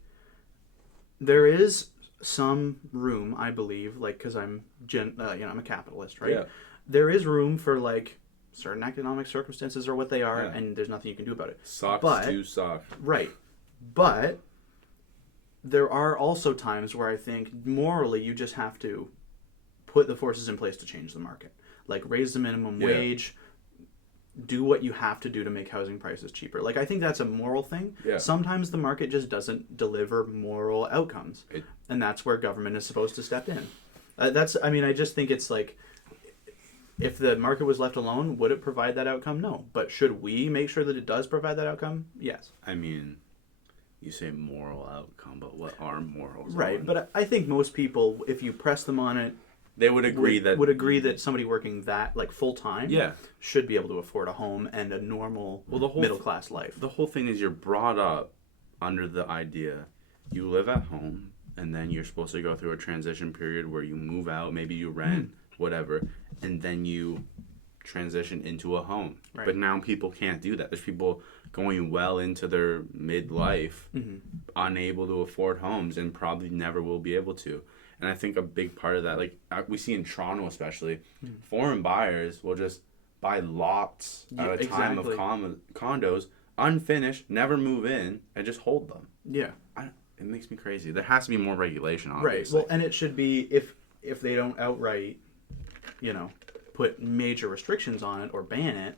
there is some room, I believe, like, because I'm a capitalist, right? Yeah. There is room for like certain economic circumstances or what they are, and there's nothing you can do about it. Sucks to suck. Right. But there are also times where I think morally you just have to put the forces in place to change the market. Like raise the minimum wage, do what you have to do to make housing prices cheaper. Like I think that's a moral thing. Yeah. Sometimes the market just doesn't deliver moral outcomes. And that's where government is supposed to step in. I just think it's like, if the market was left alone, would it provide that outcome? No. But should we make sure that it does provide that outcome? Yes. I mean, you say moral outcome, but what are morals? Right. But I think most people, if you press them on it, they would agree that somebody working that like full time should be able to afford a home and a normal middle class life. The whole thing is you're brought up under the idea you live at home and then you're supposed to go through a transition period where you move out, maybe you rent, whatever, and then you transition into a home. Right. But now people can't do that. There's people going well into their midlife, unable to afford homes, and probably never will be able to. And I think a big part of that, like we see in Toronto especially, foreign buyers will just buy lots at a time of condos, unfinished, never move in, and just hold them. Yeah. It makes me crazy. There has to be more regulation, obviously. Right. Well, and it should be, if they don't outright, put major restrictions on it or ban it,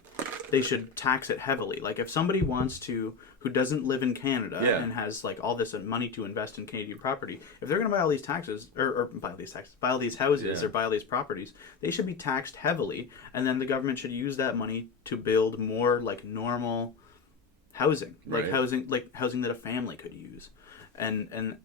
they should tax it heavily. Like if somebody wants to, who doesn't live in Canada and has like all this money to invest in Canadian property, if they're going to buy all these taxes or buy all these houses or buy all these properties, they should be taxed heavily, and then the government should use that money to build more like normal housing, like housing that a family could use, and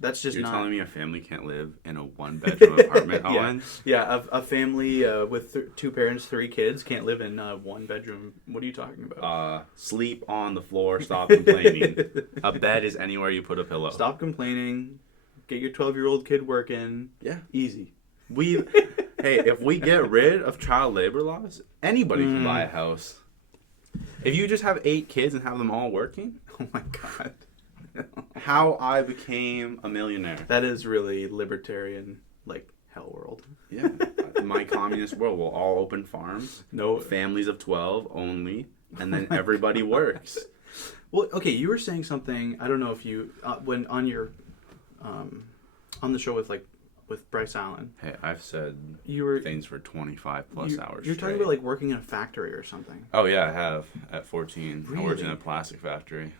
that's just You're not. You're telling me a family can't live in a one-bedroom apartment, Owen? Yeah, a family with 2 parents, 3 kids can't live in a 1-bedroom. What are you talking about? Sleep on the floor. Stop complaining. A bed is anywhere you put a pillow. Stop complaining. Get your 12-year-old kid working. Yeah. Easy. Hey, if we get rid of child labor laws, anybody can buy a house. If you just have 8 kids and have them all working. Oh my God. How I became a millionaire. That is really libertarian, like hell world. Yeah. My communist world will all open farms. No families of 12 only, and then everybody works. Well, okay, you were saying something. I don't know if you when on your on the show with Bryce Allen. Hey, I've said things for 25 plus hours. You're talking about like working in a factory or something. Oh yeah, I have at 14. Really? I worked in a plastic factory.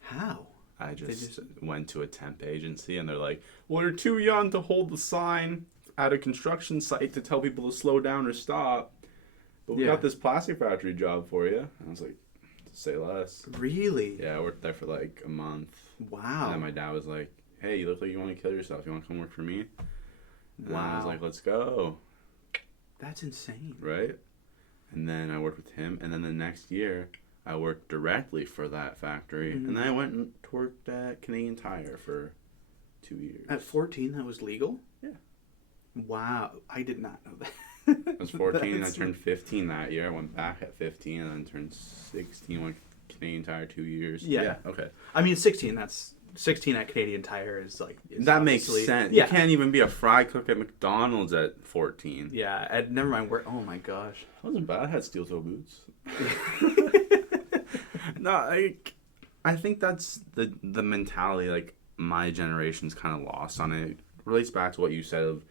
How? I just went to a temp agency and they're like, well, you're too young to hold the sign at a construction site to tell people to slow down or stop. But we got this plastic factory job for you. And I was like, say less. Really? Yeah, I worked there for like a month. Wow. And then my dad was like, hey, you look like you want to kill yourself. You want to come work for me? And I was Wow. like, let's go. That's insane. Right? And then I worked with him. And then the next year, I worked directly for that factory. Mhm. And then I went and worked at Canadian Tire for 2 years. At 14, that was legal? Yeah. Wow. I did not know that. I was 14 and I turned 15 that year. I went back at 15 and then turned 16. Went to Canadian Tire 2 years. Yeah. Okay. I mean, 16, that's... 16 at Canadian Tire is like... Is That makes obviously- sense. Yeah. You can't even be a fry cook at McDonald's at 14. Yeah, never mind. Oh my gosh. That wasn't bad. I had steel toe boots. No, I think that's the mentality, like, my generation's kind of lost on it. It relates back to what you said of,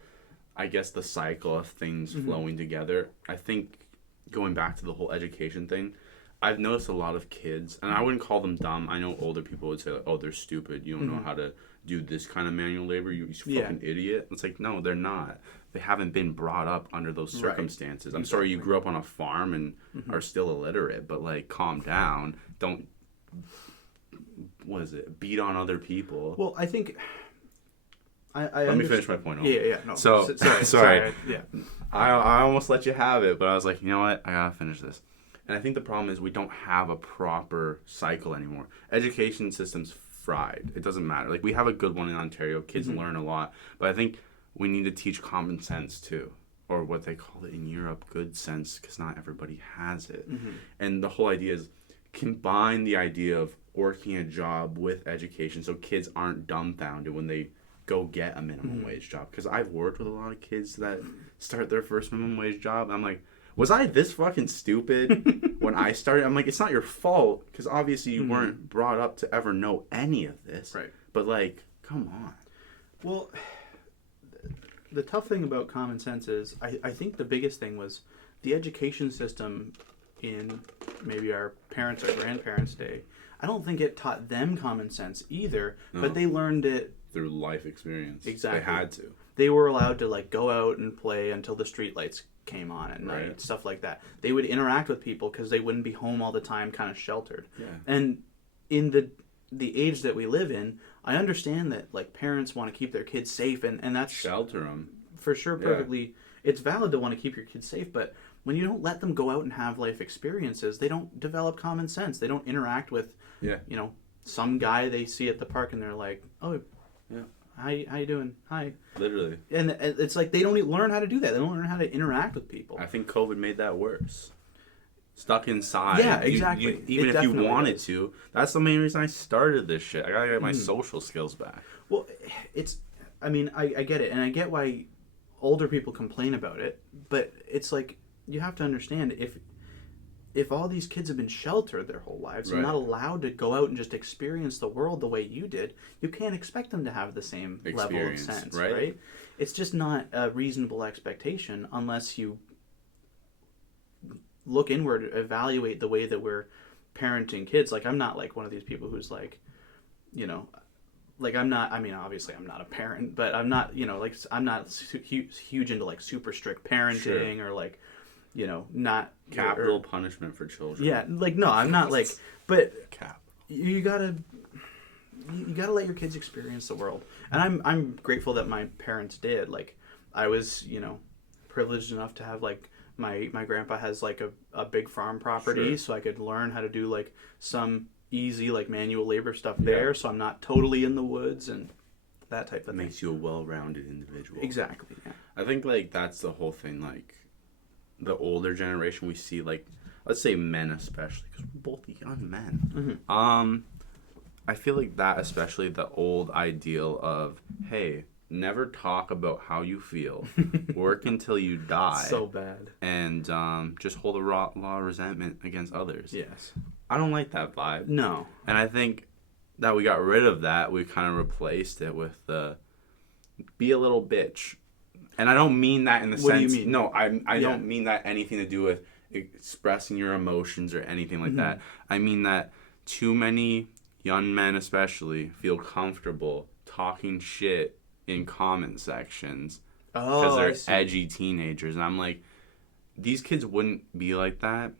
I guess, the cycle of things flowing together. I think going back to the whole education thing, I've noticed a lot of kids, and I wouldn't call them dumb. I know older people would say, like, oh, they're stupid. You don't know how to do this kind of manual labor. You fucking idiot. It's like, no, they're not. They haven't been brought up under those circumstances. I'm sorry you grew up on a farm and are still illiterate, but, like, calm down. Don't, what is it, beat on other people. Well, I think... Let me finish my point. Yeah, no. So, sorry. Yeah. I almost let you have it, but I was like, you know what? I gotta finish this. And I think the problem is we don't have a proper cycle anymore. Education system's fried. It doesn't matter. Like, we have a good one in Ontario. Kids learn a lot. But I think we need to teach common sense, too. Or what they call it in Europe, good sense, because not everybody has it. And the whole idea is combine the idea of working a job with education so kids aren't dumbfounded when they go get a minimum wage job. Because I've worked with a lot of kids that start their first minimum wage job. And I'm like, was I this fucking stupid when I started? I'm like, it's not your fault, because obviously you weren't brought up to ever know any of this. Right. But, like, come on. Well, the tough thing about common sense is, I think the biggest thing was the education system in maybe our parents' or grandparents' day. I don't think it taught them common sense either, but they learned it through life experience. Exactly. They had to. They were allowed to, like, go out and play until the streetlights came on at night, Right. stuff like that. They would interact with people because they wouldn't be home all the time, kind of sheltered. Yeah. And in the age that we live in, I understand that, like, parents want to keep their kids safe, and that's Shelter them. for sure perfectly. It's valid to want to keep your kids safe, but when you don't let them go out and have life experiences, they don't develop common sense. They don't interact with, some guy they see at the park and they're like, oh, yeah, how you doing? Hi. Literally. And it's like they don't learn how to do that. They don't learn how to interact with people. I think COVID made that worse. Stuck inside. Yeah, exactly. Even It if you definitely wanted does. to. That's the main reason I started this shit. I gotta get my social skills back. Well, I get it, and I get why older people complain about it, but it's like, you have to understand, if all these kids have been sheltered their whole lives and Right. not allowed to go out and just experience the world the way you did, you can't expect them to have the same level of Experience, sense, right? right? It's just not a reasonable expectation unless you look inward, evaluate the way that we're parenting kids. Like, I'm not like one of these people who's like, like, I'm not, obviously I'm not a parent, but I'm not, like, I'm not huge into, like, super strict parenting or, like, not Capital punishment for children. yeah, like, no, I'm not like, but Cap. you gotta let your kids experience the world, and I'm grateful that my parents did. Like, I was privileged enough to have, like, my grandpa has, like, a big farm property, so I could learn how to do, like, some easy, like, manual labor stuff there, so I'm not totally in the woods and that type of thing. Makes you a well-rounded individual. Exactly. Yeah. I think, like, that's the whole thing. Like, the older generation, we see, like, let's say men especially, because we're both young men. I feel like that, especially the old ideal of, hey, never talk about how you feel, work until you die, So bad. and just hold a law of resentment against others. Yes. I don't like that vibe. No. And I think that we got rid of that. We kind of replaced it with the be a little bitch. And I don't mean that in the What do you sense... mean? No, I don't mean that anything to do with expressing your emotions or anything like that. I mean that too many young men especially feel comfortable talking shit in comment sections because they're edgy teenagers. And I'm like, these kids wouldn't be like that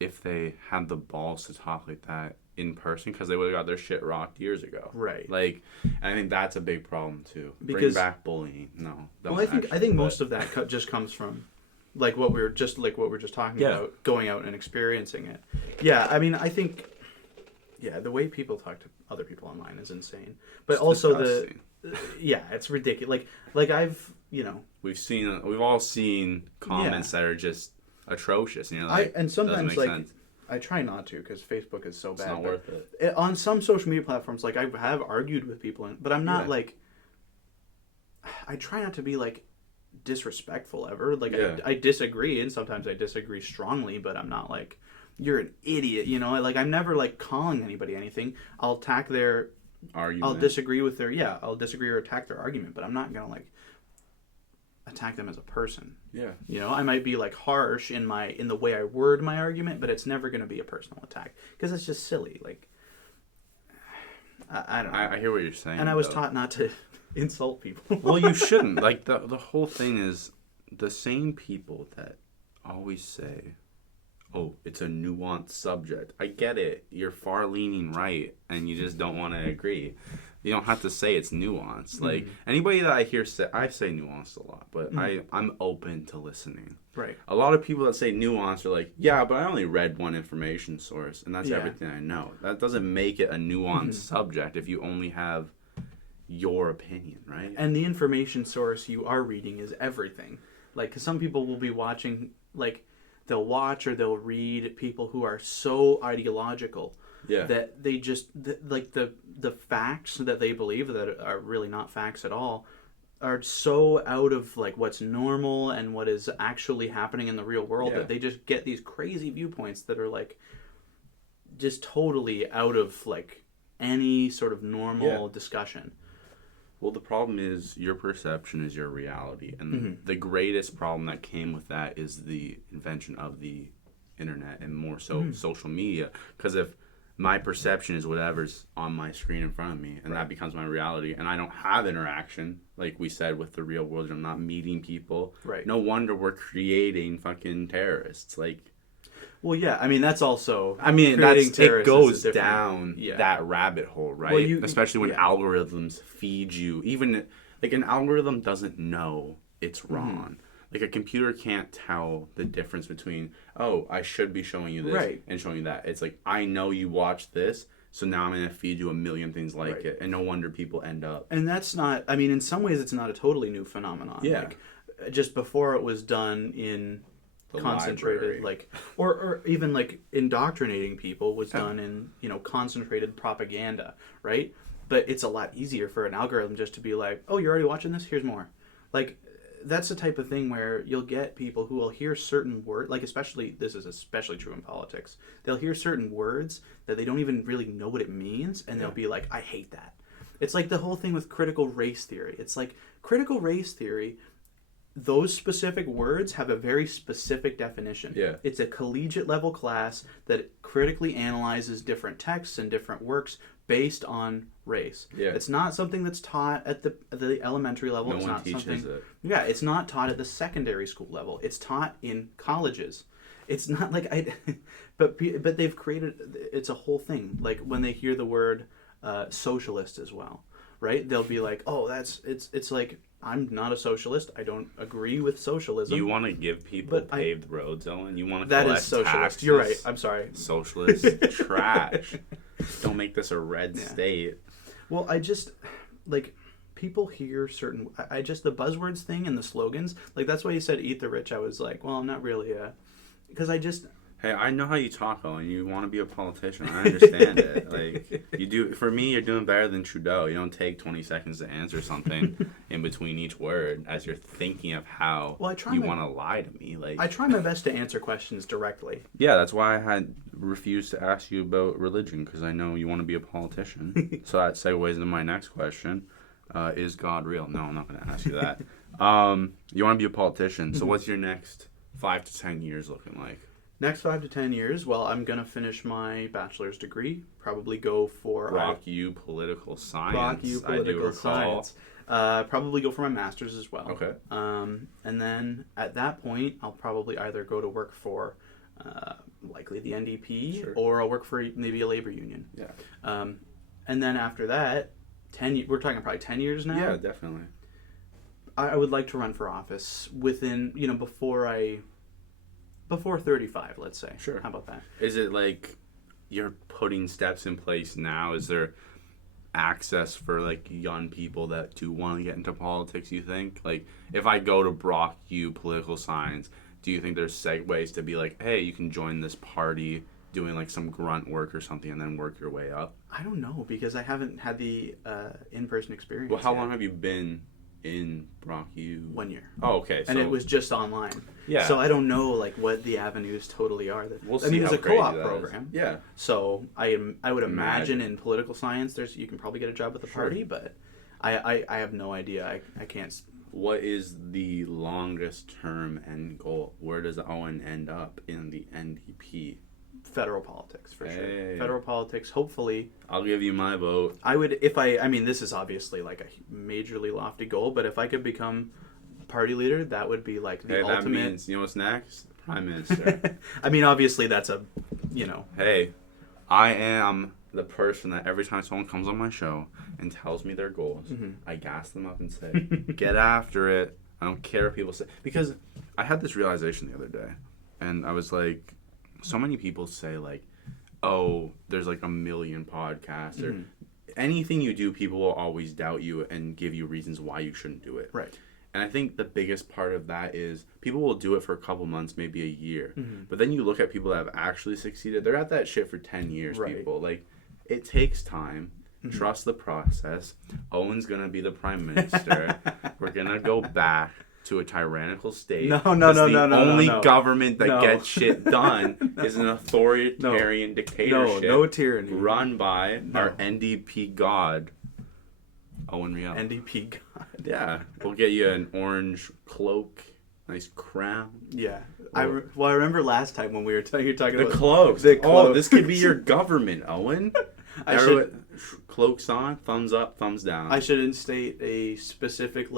if they had the balls to talk like that in person because they would have got their shit rocked years ago. Right. Like, and I think that's a big problem too. Bring Because- back bullying. No. Well, I think most of that just comes from like what we were just talking Yeah. about, going out and experiencing it. Yeah, I mean, I think the way people talk to other people online is insane. But It's also disgusting. it's ridiculous. Like I've, we've all seen comments that are just atrocious, and you're like, and sometimes doesn't make sense. I try not to because Facebook is so It's bad. not but worth it. on some social media platforms, like I have argued with people, but I'm not Yeah. like. I try not to be like disrespectful ever. Like Yeah. I disagree, and sometimes I disagree strongly, but I'm not like you're an idiot. Like I'm never like calling anybody anything. I'll attack their. Argument. I'll disagree with their. Yeah, I'll disagree or attack their argument, but I'm not gonna like attack them as a person. Yeah. I might be like harsh in the way I word my argument, but it's never going to be a personal attack because it's just silly. Like, I don't know. I hear what you're saying. And I was though. taught not to insult people. Well, you shouldn't. Like, the whole thing is the same people that always say, oh, it's a nuanced subject. I get it. You're far-leaning right, and you just don't want to agree. You don't have to say it's nuanced. Like, anybody that I hear say, I say nuanced a lot, but I'm open to listening. Right. A lot of people that say nuanced are like, yeah, but I only read one information source, and that's Yeah. everything I know. That doesn't make it a nuanced subject if you only have your opinion, right? And the information source you are reading is everything. Like, because some people will be watching, like, they'll watch or they'll read people who are so ideological Yeah. that they just, like, the facts that they believe that are really not facts at all are so out of, like, what's normal and what is actually happening in the real world Yeah. that they just get these crazy viewpoints that are, like, just totally out of, like, any sort of normal discussion. Well, the problem is your perception is your reality. And the greatest problem that came with that is the invention of the internet and more so social media. Because if my perception is whatever's on my screen in front of me and that becomes my reality and I don't have interaction, like we said, with the real world, I'm not meeting people. Right. No wonder we're creating fucking terrorists. Like, Well, yeah, I mean, that's also... it terrorists goes is a different- down that rabbit hole, right? Well, especially when algorithms feed you. Even, like, an algorithm doesn't know it's wrong. Like, a computer can't tell the difference between, oh, I should be showing you this and showing you that. It's like, I know you watch this, so now I'm going to feed you a million things like it. And no wonder people end up... And that's not... I mean, in some ways, it's not a totally new phenomenon. Yeah. Like, just before it was done in... The concentrated, library. like, or even like indoctrinating people was done in concentrated propaganda, right? But it's a lot easier for an algorithm just to be like, oh, you're already watching this, here's more. Like, that's the type of thing where you'll get people who will hear certain words, like, this is especially true in politics, they'll hear certain words that they don't even really know what it means, and they'll be like, I hate that. It's like the whole thing with critical race theory. It's like critical race theory, those specific words have a very specific definition. Yeah. It's a collegiate level class that critically analyzes different texts and different works based on race. Yeah. It's not something that's taught at the elementary level. No it's one not teaches something, it. Yeah, it's not taught at the secondary school level. It's taught in colleges. It's not like but they've created, it's a whole thing. Like when they hear the word socialist as well, right? They'll be like, oh, it's like, I'm not a socialist. I don't agree with socialism. You want to give people But paved roads, Owen? You want to That collect is socialist. taxes? You're right. I'm sorry. Socialist trash. Don't make this a red state. Well, I just, like, people hear certain... I just, the buzzwords thing and the slogans, like, that's why you said eat the rich. I was like, well, I'm not really because I just... Hey, I know how you talk, Owen. You want to be a politician. I understand it. Like, you do. For me, you're doing better than Trudeau. You don't take 20 seconds to answer something in between each word as you're thinking of how you want to lie to me. Like, I try my best to answer questions directly. Yeah, that's why I had refused to ask you about religion, because I know you want to be a politician. So that segues into my next question. Is God real? No, I'm not going to ask you that. You want to be a politician. So what's your next 5 to 10 years looking like? Next 5 to 10 years, well, I'm going to finish my bachelor's degree. Probably go for... Political science. Political I do recall. science. Probably go for my master's as well. Okay. And then at that point, I'll probably either go to work for likely the NDP, Sure. or I'll work for maybe a labor union. Yeah. And then after that, we're talking probably 10 years now. Yeah, definitely. I would like to run for office within, before 35, let's say. Sure. How about that? Is it like you're putting steps in place now? Is there access for like young people that do want to get into politics, you think? Like, if I go to Brock U political science, do you think there's segues to be like, hey, you can join this party doing like some grunt work or something and then work your way up? I don't know, because I haven't had the in-person experience. Well, how yet. long have you been in Brock U? 1 year. Oh, okay. And it was just online. Yeah. So I don't know like what the avenues totally are. We'll see. I mean, there's how a co-op crazy that is. program. Yeah. So I would imagine in political science, you can probably get a job with the Sure. party, but I have no idea. I can't. What is the longest term end goal? Where does Owen end up in the NDP? Federal politics, for sure. Hey. Federal politics, hopefully. I'll give you my vote. I would, I mean, this is obviously like a majorly lofty goal, but if I could become party leader, that would be like the ultimate. That means, you know what's next? Prime Minister. I mean, obviously that's a, Hey, I am the person that every time someone comes on my show and tells me their goals, I gas them up and say, get after it. I don't care what people say. Because I had this realization the other day, and I was like, so many people say like, oh, there's like a million podcasts or anything you do, people will always doubt you and give you reasons why you shouldn't do it. Right. And I think the biggest part of that is people will do it for a couple months, maybe a year. But then you look at people that have actually succeeded. They're at that shit for 10 years, Right. people. Like, it takes time. Trust the process. Owen's going to be the prime minister. We're going to go back to a tyrannical state. No. The only no. government that No. gets shit done is an authoritarian dictatorship. No tyranny. Run by our NDP god, Owen Riel. NDP God. Yeah, we'll get you an orange cloak, nice crown. Yeah. I remember last time when we were you're talking The about cloaks. The Oh, cloaks. this could be your government, Owen. I Cloaks on, thumbs up, thumbs down. I should instate a specific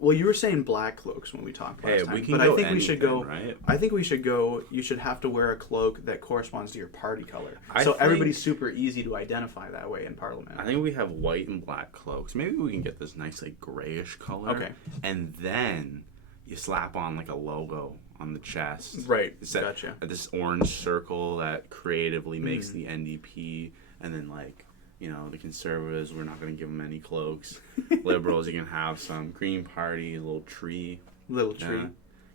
well, you were saying black cloaks when we talked last time, we can but go I think we should go. right? I think we should go. You should have to wear a cloak that corresponds to your party color, so think- everybody's super easy to identify that way in Parliament. I think we have white and black cloaks. Maybe we can get this nice like grayish color. Okay. And then you slap on like a logo on the chest. Right. Set, Gotcha. This orange circle that creatively makes the NDP, and then like, the conservatives, we're not going to give them any cloaks. Liberals, you can have some. Green Party, a little tree. Little tree. Yeah.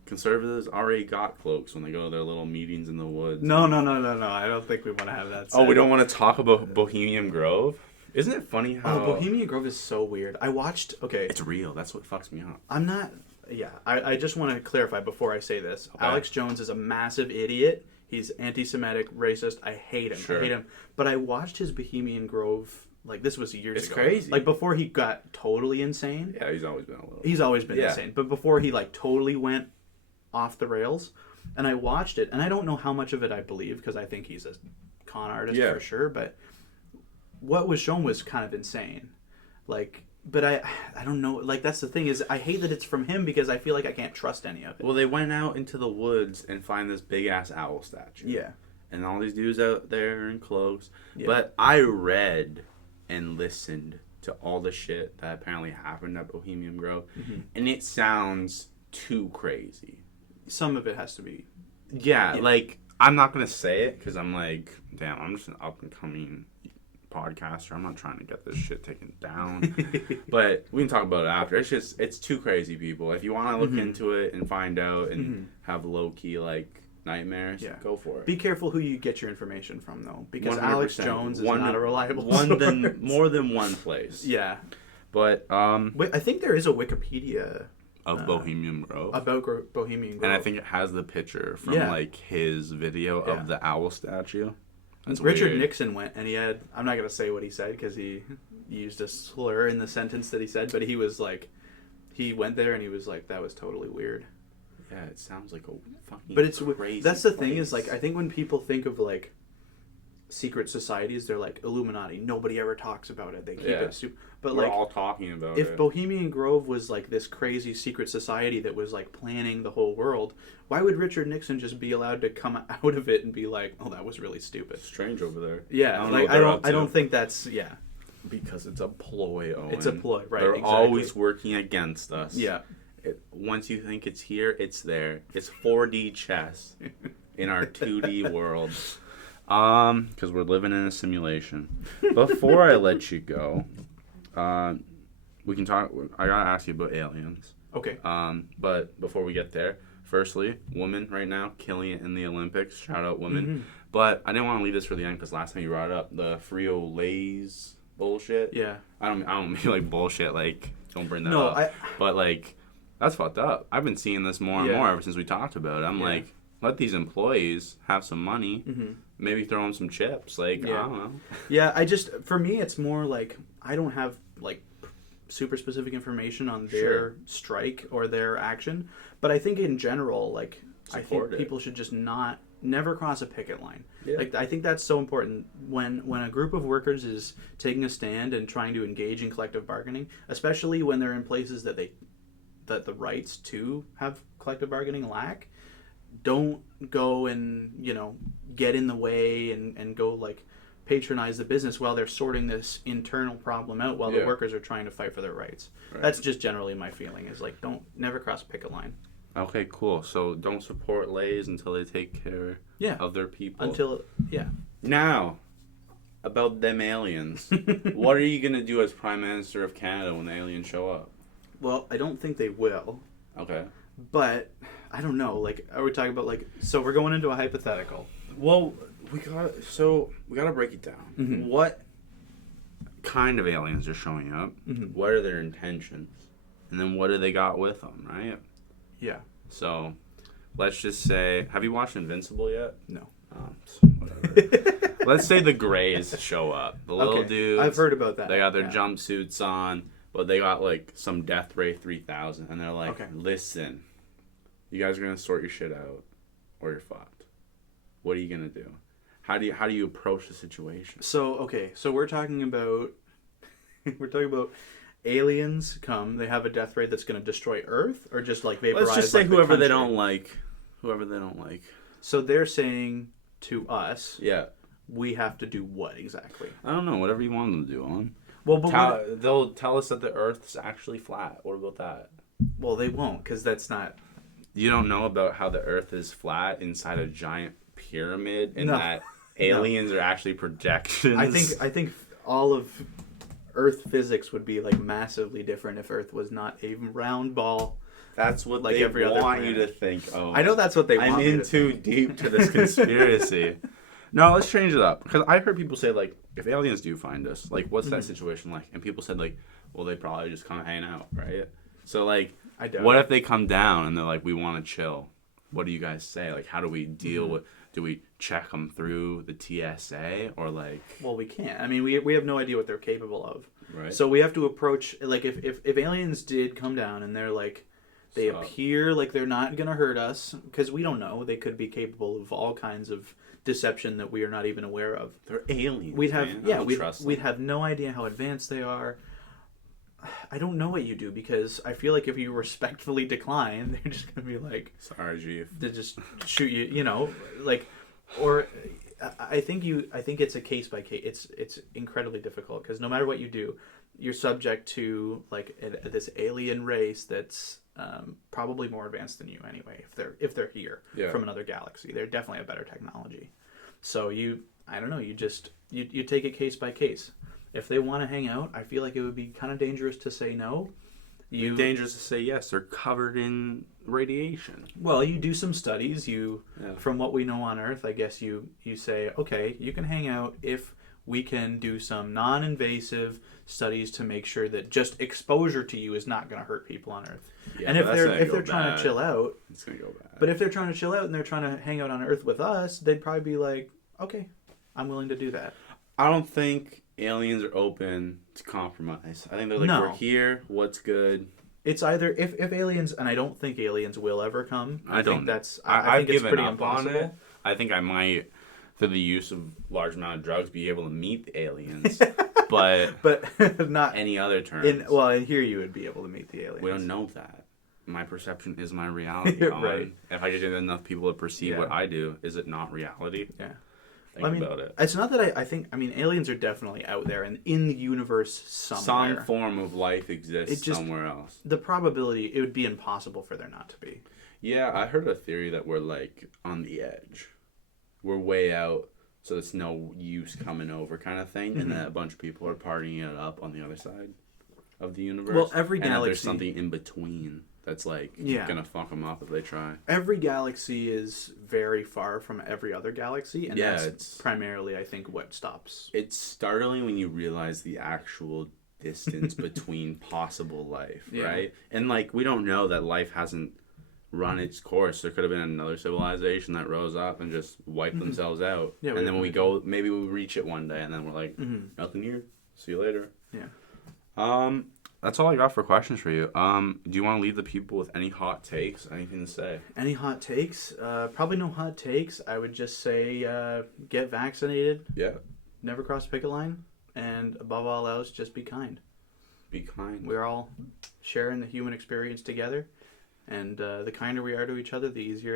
Conservatives already got cloaks when they go to their little meetings in the woods. No. I don't think we want to have that. Oh, we don't want to talk about Bohemian Grove? Isn't it funny how... Oh, Bohemian Grove is so weird. I watched... Okay. It's real. That's what fucks me up. I'm not... Yeah. I just want to clarify before I say this. Okay. Alex Jones is a massive idiot. He's anti-Semitic, racist. I hate him. Sure. I hate him. But I watched his Bohemian Grove... this was years It's ago. crazy. Before he got totally insane. Yeah, he's always been a little... He's always been insane. But before he, totally went off the rails. And I watched it. And I don't know how much of it I believe, because I think he's a con artist for sure. But what was shown was kind of insane. But I don't know. That's the thing is, I hate that it's from him because I feel like I can't trust any of it. Well, they went out into the woods and find this big-ass owl statue. Yeah. And all these dudes out there in cloaks. Yeah. But I read and listened to all the shit that apparently happened at Bohemian Grove. And it sounds too crazy. Some of it has to be. Yeah, I'm not going to say it because I'm like, damn, I'm just an up-and-coming podcaster. I'm not trying to get this shit taken down. But we can talk about it after. It's too crazy, people. If you want to look into it and find out and have low-key, nightmares, go for it. Be careful who you get your information from, though, because 100%. Alex Jones is not a reliable source. More than one place. Yeah. But, Wait, I think there is a Wikipedia of Bohemian Grove. about Bohemian Grove. And I think it has the picture from, his video of the owl statue. That's Richard weird. Nixon went, and he had... I'm not going to say what he said, because he used a slur in the sentence that he said, but he was he went there, and he was like, that was totally weird. Yeah, it sounds like a fucking But it's crazy that's the thing place. is, I think when people think of, secret societies. They're like Illuminati. Nobody ever talks about it. They keep Yeah. it super. But We're like, all talking about if it. Bohemian Grove was like this crazy secret society that was like planning the whole world, why would Richard Nixon just be allowed to come out of it and be like, "Oh, that was really stupid"? Strange over there. Yeah, I don't think that's Because it's a ploy, Owen. It's a ploy, right? They're exactly. always working against us. Yeah. Once you think it's here, it's there. It's 4D chess in our 2D world. Because we're living in a simulation. Before I let you go, we can talk. I gotta ask you about aliens. Okay. But before we get there, firstly, women right now killing it in the Olympics. Shout out women. Mm-hmm. But I didn't want to leave this for the end because last time you brought it up the Frito-Lay's bullshit. Yeah. I don't mean like bullshit. Like don't bring that No, up. But like that's fucked up. I've been seeing this more and more ever since we talked about it. I'm like, let these employees have some money. Mm-hmm. Maybe throw them some chips. Like I don't know. Yeah, for me, it's more like I don't have like super specific information on their strike or their action, but I think in general, like I think people should just never cross a picket line. Yeah. Like I think that's so important when a group of workers is taking a stand and trying to engage in collective bargaining, especially when they're in places that the rights to have collective bargaining lack. Don't go and get in the way and go like patronize the business while they're sorting this internal problem out while the workers are trying to fight for their rights. Right. That's just generally my feeling is like never cross a picket line. Okay, cool. So don't support Lay's until they take care of their people. Now, about them aliens. What are you going to do as Prime Minister of Canada when the aliens show up? Well, I don't think they will. Okay. But, I don't know. Like, are we talking about, like... So, we're going into a hypothetical. Well, we gotta break it down. Mm-hmm. What kind of aliens are showing up? Mm-hmm. What are their intentions? And then what do they got with them, right? Yeah. So, let's just say... Have you watched Invincible yet? No. So whatever. Let's say the Greys show up. The little dudes. I've heard about that. They got their jumpsuits on, but they got like some Death Ray 3000, and they're like, "Listen, you guys are gonna sort your shit out, or you're fucked. What are you gonna do? How do you approach the situation?" So we're talking about aliens come. They have a death ray that's gonna destroy Earth, or just like vaporize. Let's just say like, whoever they don't like. Whoever they don't like. So they're saying to us, yeah, we have to do what exactly? I don't know. Whatever you want them to do, on. Well, but they'll tell us that the Earth's actually flat. What about that? Well, they won't, because that's not. You don't know about how the Earth is flat inside a giant pyramid, and that aliens are actually projections. I think all of Earth physics would be like massively different if Earth was not a round ball. That's what like they every other want planet. you to think. Oh, I know that's what they want. I'm in too deep to this conspiracy. No, let's change it up. Because I've heard people say, like, if aliens do find us, like, what's that situation like? And people said, like, well, they probably just come hang out, right? So, like, what if they come down and they're like, we want to chill? What do you guys say? Like, how do we deal with... Do we check them through the TSA or, like... Well, we can't. I mean, we have no idea what they're capable of. Right. So we have to approach... Like, if aliens did come down and they're, like... They appear like they're not going to hurt us, because we don't know. They could be capable of all kinds of deception that we are not even aware of. They're aliens. We'd have no idea how advanced they are. I don't know what you do, because I feel like if you respectfully decline, they're just going to be like, "Sorry, Chief." They just shoot you, like, or I think it's a case by case. It's incredibly difficult, because no matter what you do, you're subject to like this alien race that's probably more advanced than you anyway. If they're here from another galaxy, they're definitely a better technology. So you take it case by case. If they want to hang out, I feel like it would be kind of dangerous to say no. Dangerous to say yes. They're covered in radiation. Well, you do some studies. From what we know on Earth, I guess you say, okay, you can hang out if we can do some non-invasive studies to make sure that just exposure to you is not going to hurt people on Earth. Yeah, and if they're trying to chill out, it's going to go bad. But if they're trying to chill out and they're trying to hang out on Earth with us, they'd probably be like, okay, I'm willing to do that. I don't think aliens are open to compromise. I think they're like, we're here, what's good? It's either if aliens, and I don't think aliens will ever come. I think it's pretty given up impossible. on it. I think I might through the use of large amount of drugs, be able to meet the aliens. But not any other terms. in here you would be able to meet the aliens. We don't know that. My perception is my reality. Right. If I just get enough people to perceive what I do, is it not reality? Yeah. Think about it. It's not that I think. I mean, aliens are definitely out there and in the universe somewhere. Some form of life exists somewhere else. The probability, it would be impossible for there not to be. Yeah, I heard a theory that we're like on the edge. We're way out, so it's no use coming over kind of thing, and that a bunch of people are partying it up on the other side of the universe. Well, every galaxy... And there's something in between that's like gonna fuck them up if they try. Every galaxy is very far from every other galaxy, and that's primarily, I think, what stops. It's startling when you realize the actual distance between possible life, right? And like, we don't know that life hasn't run its course. There could have been another civilization that rose up and just wiped themselves out. Yeah, and then when we go, maybe we reach it one day, and then we're like, nothing here. See you later. Yeah. That's all I got for questions for you. Do you want to leave the people with any hot takes? Anything to say? Any hot takes? Probably no hot takes. I would just say get vaccinated. Yeah. Never cross a picket line. And above all else, just be kind. Be kind. We're all sharing the human experience together. And the kinder we are to each other, the easier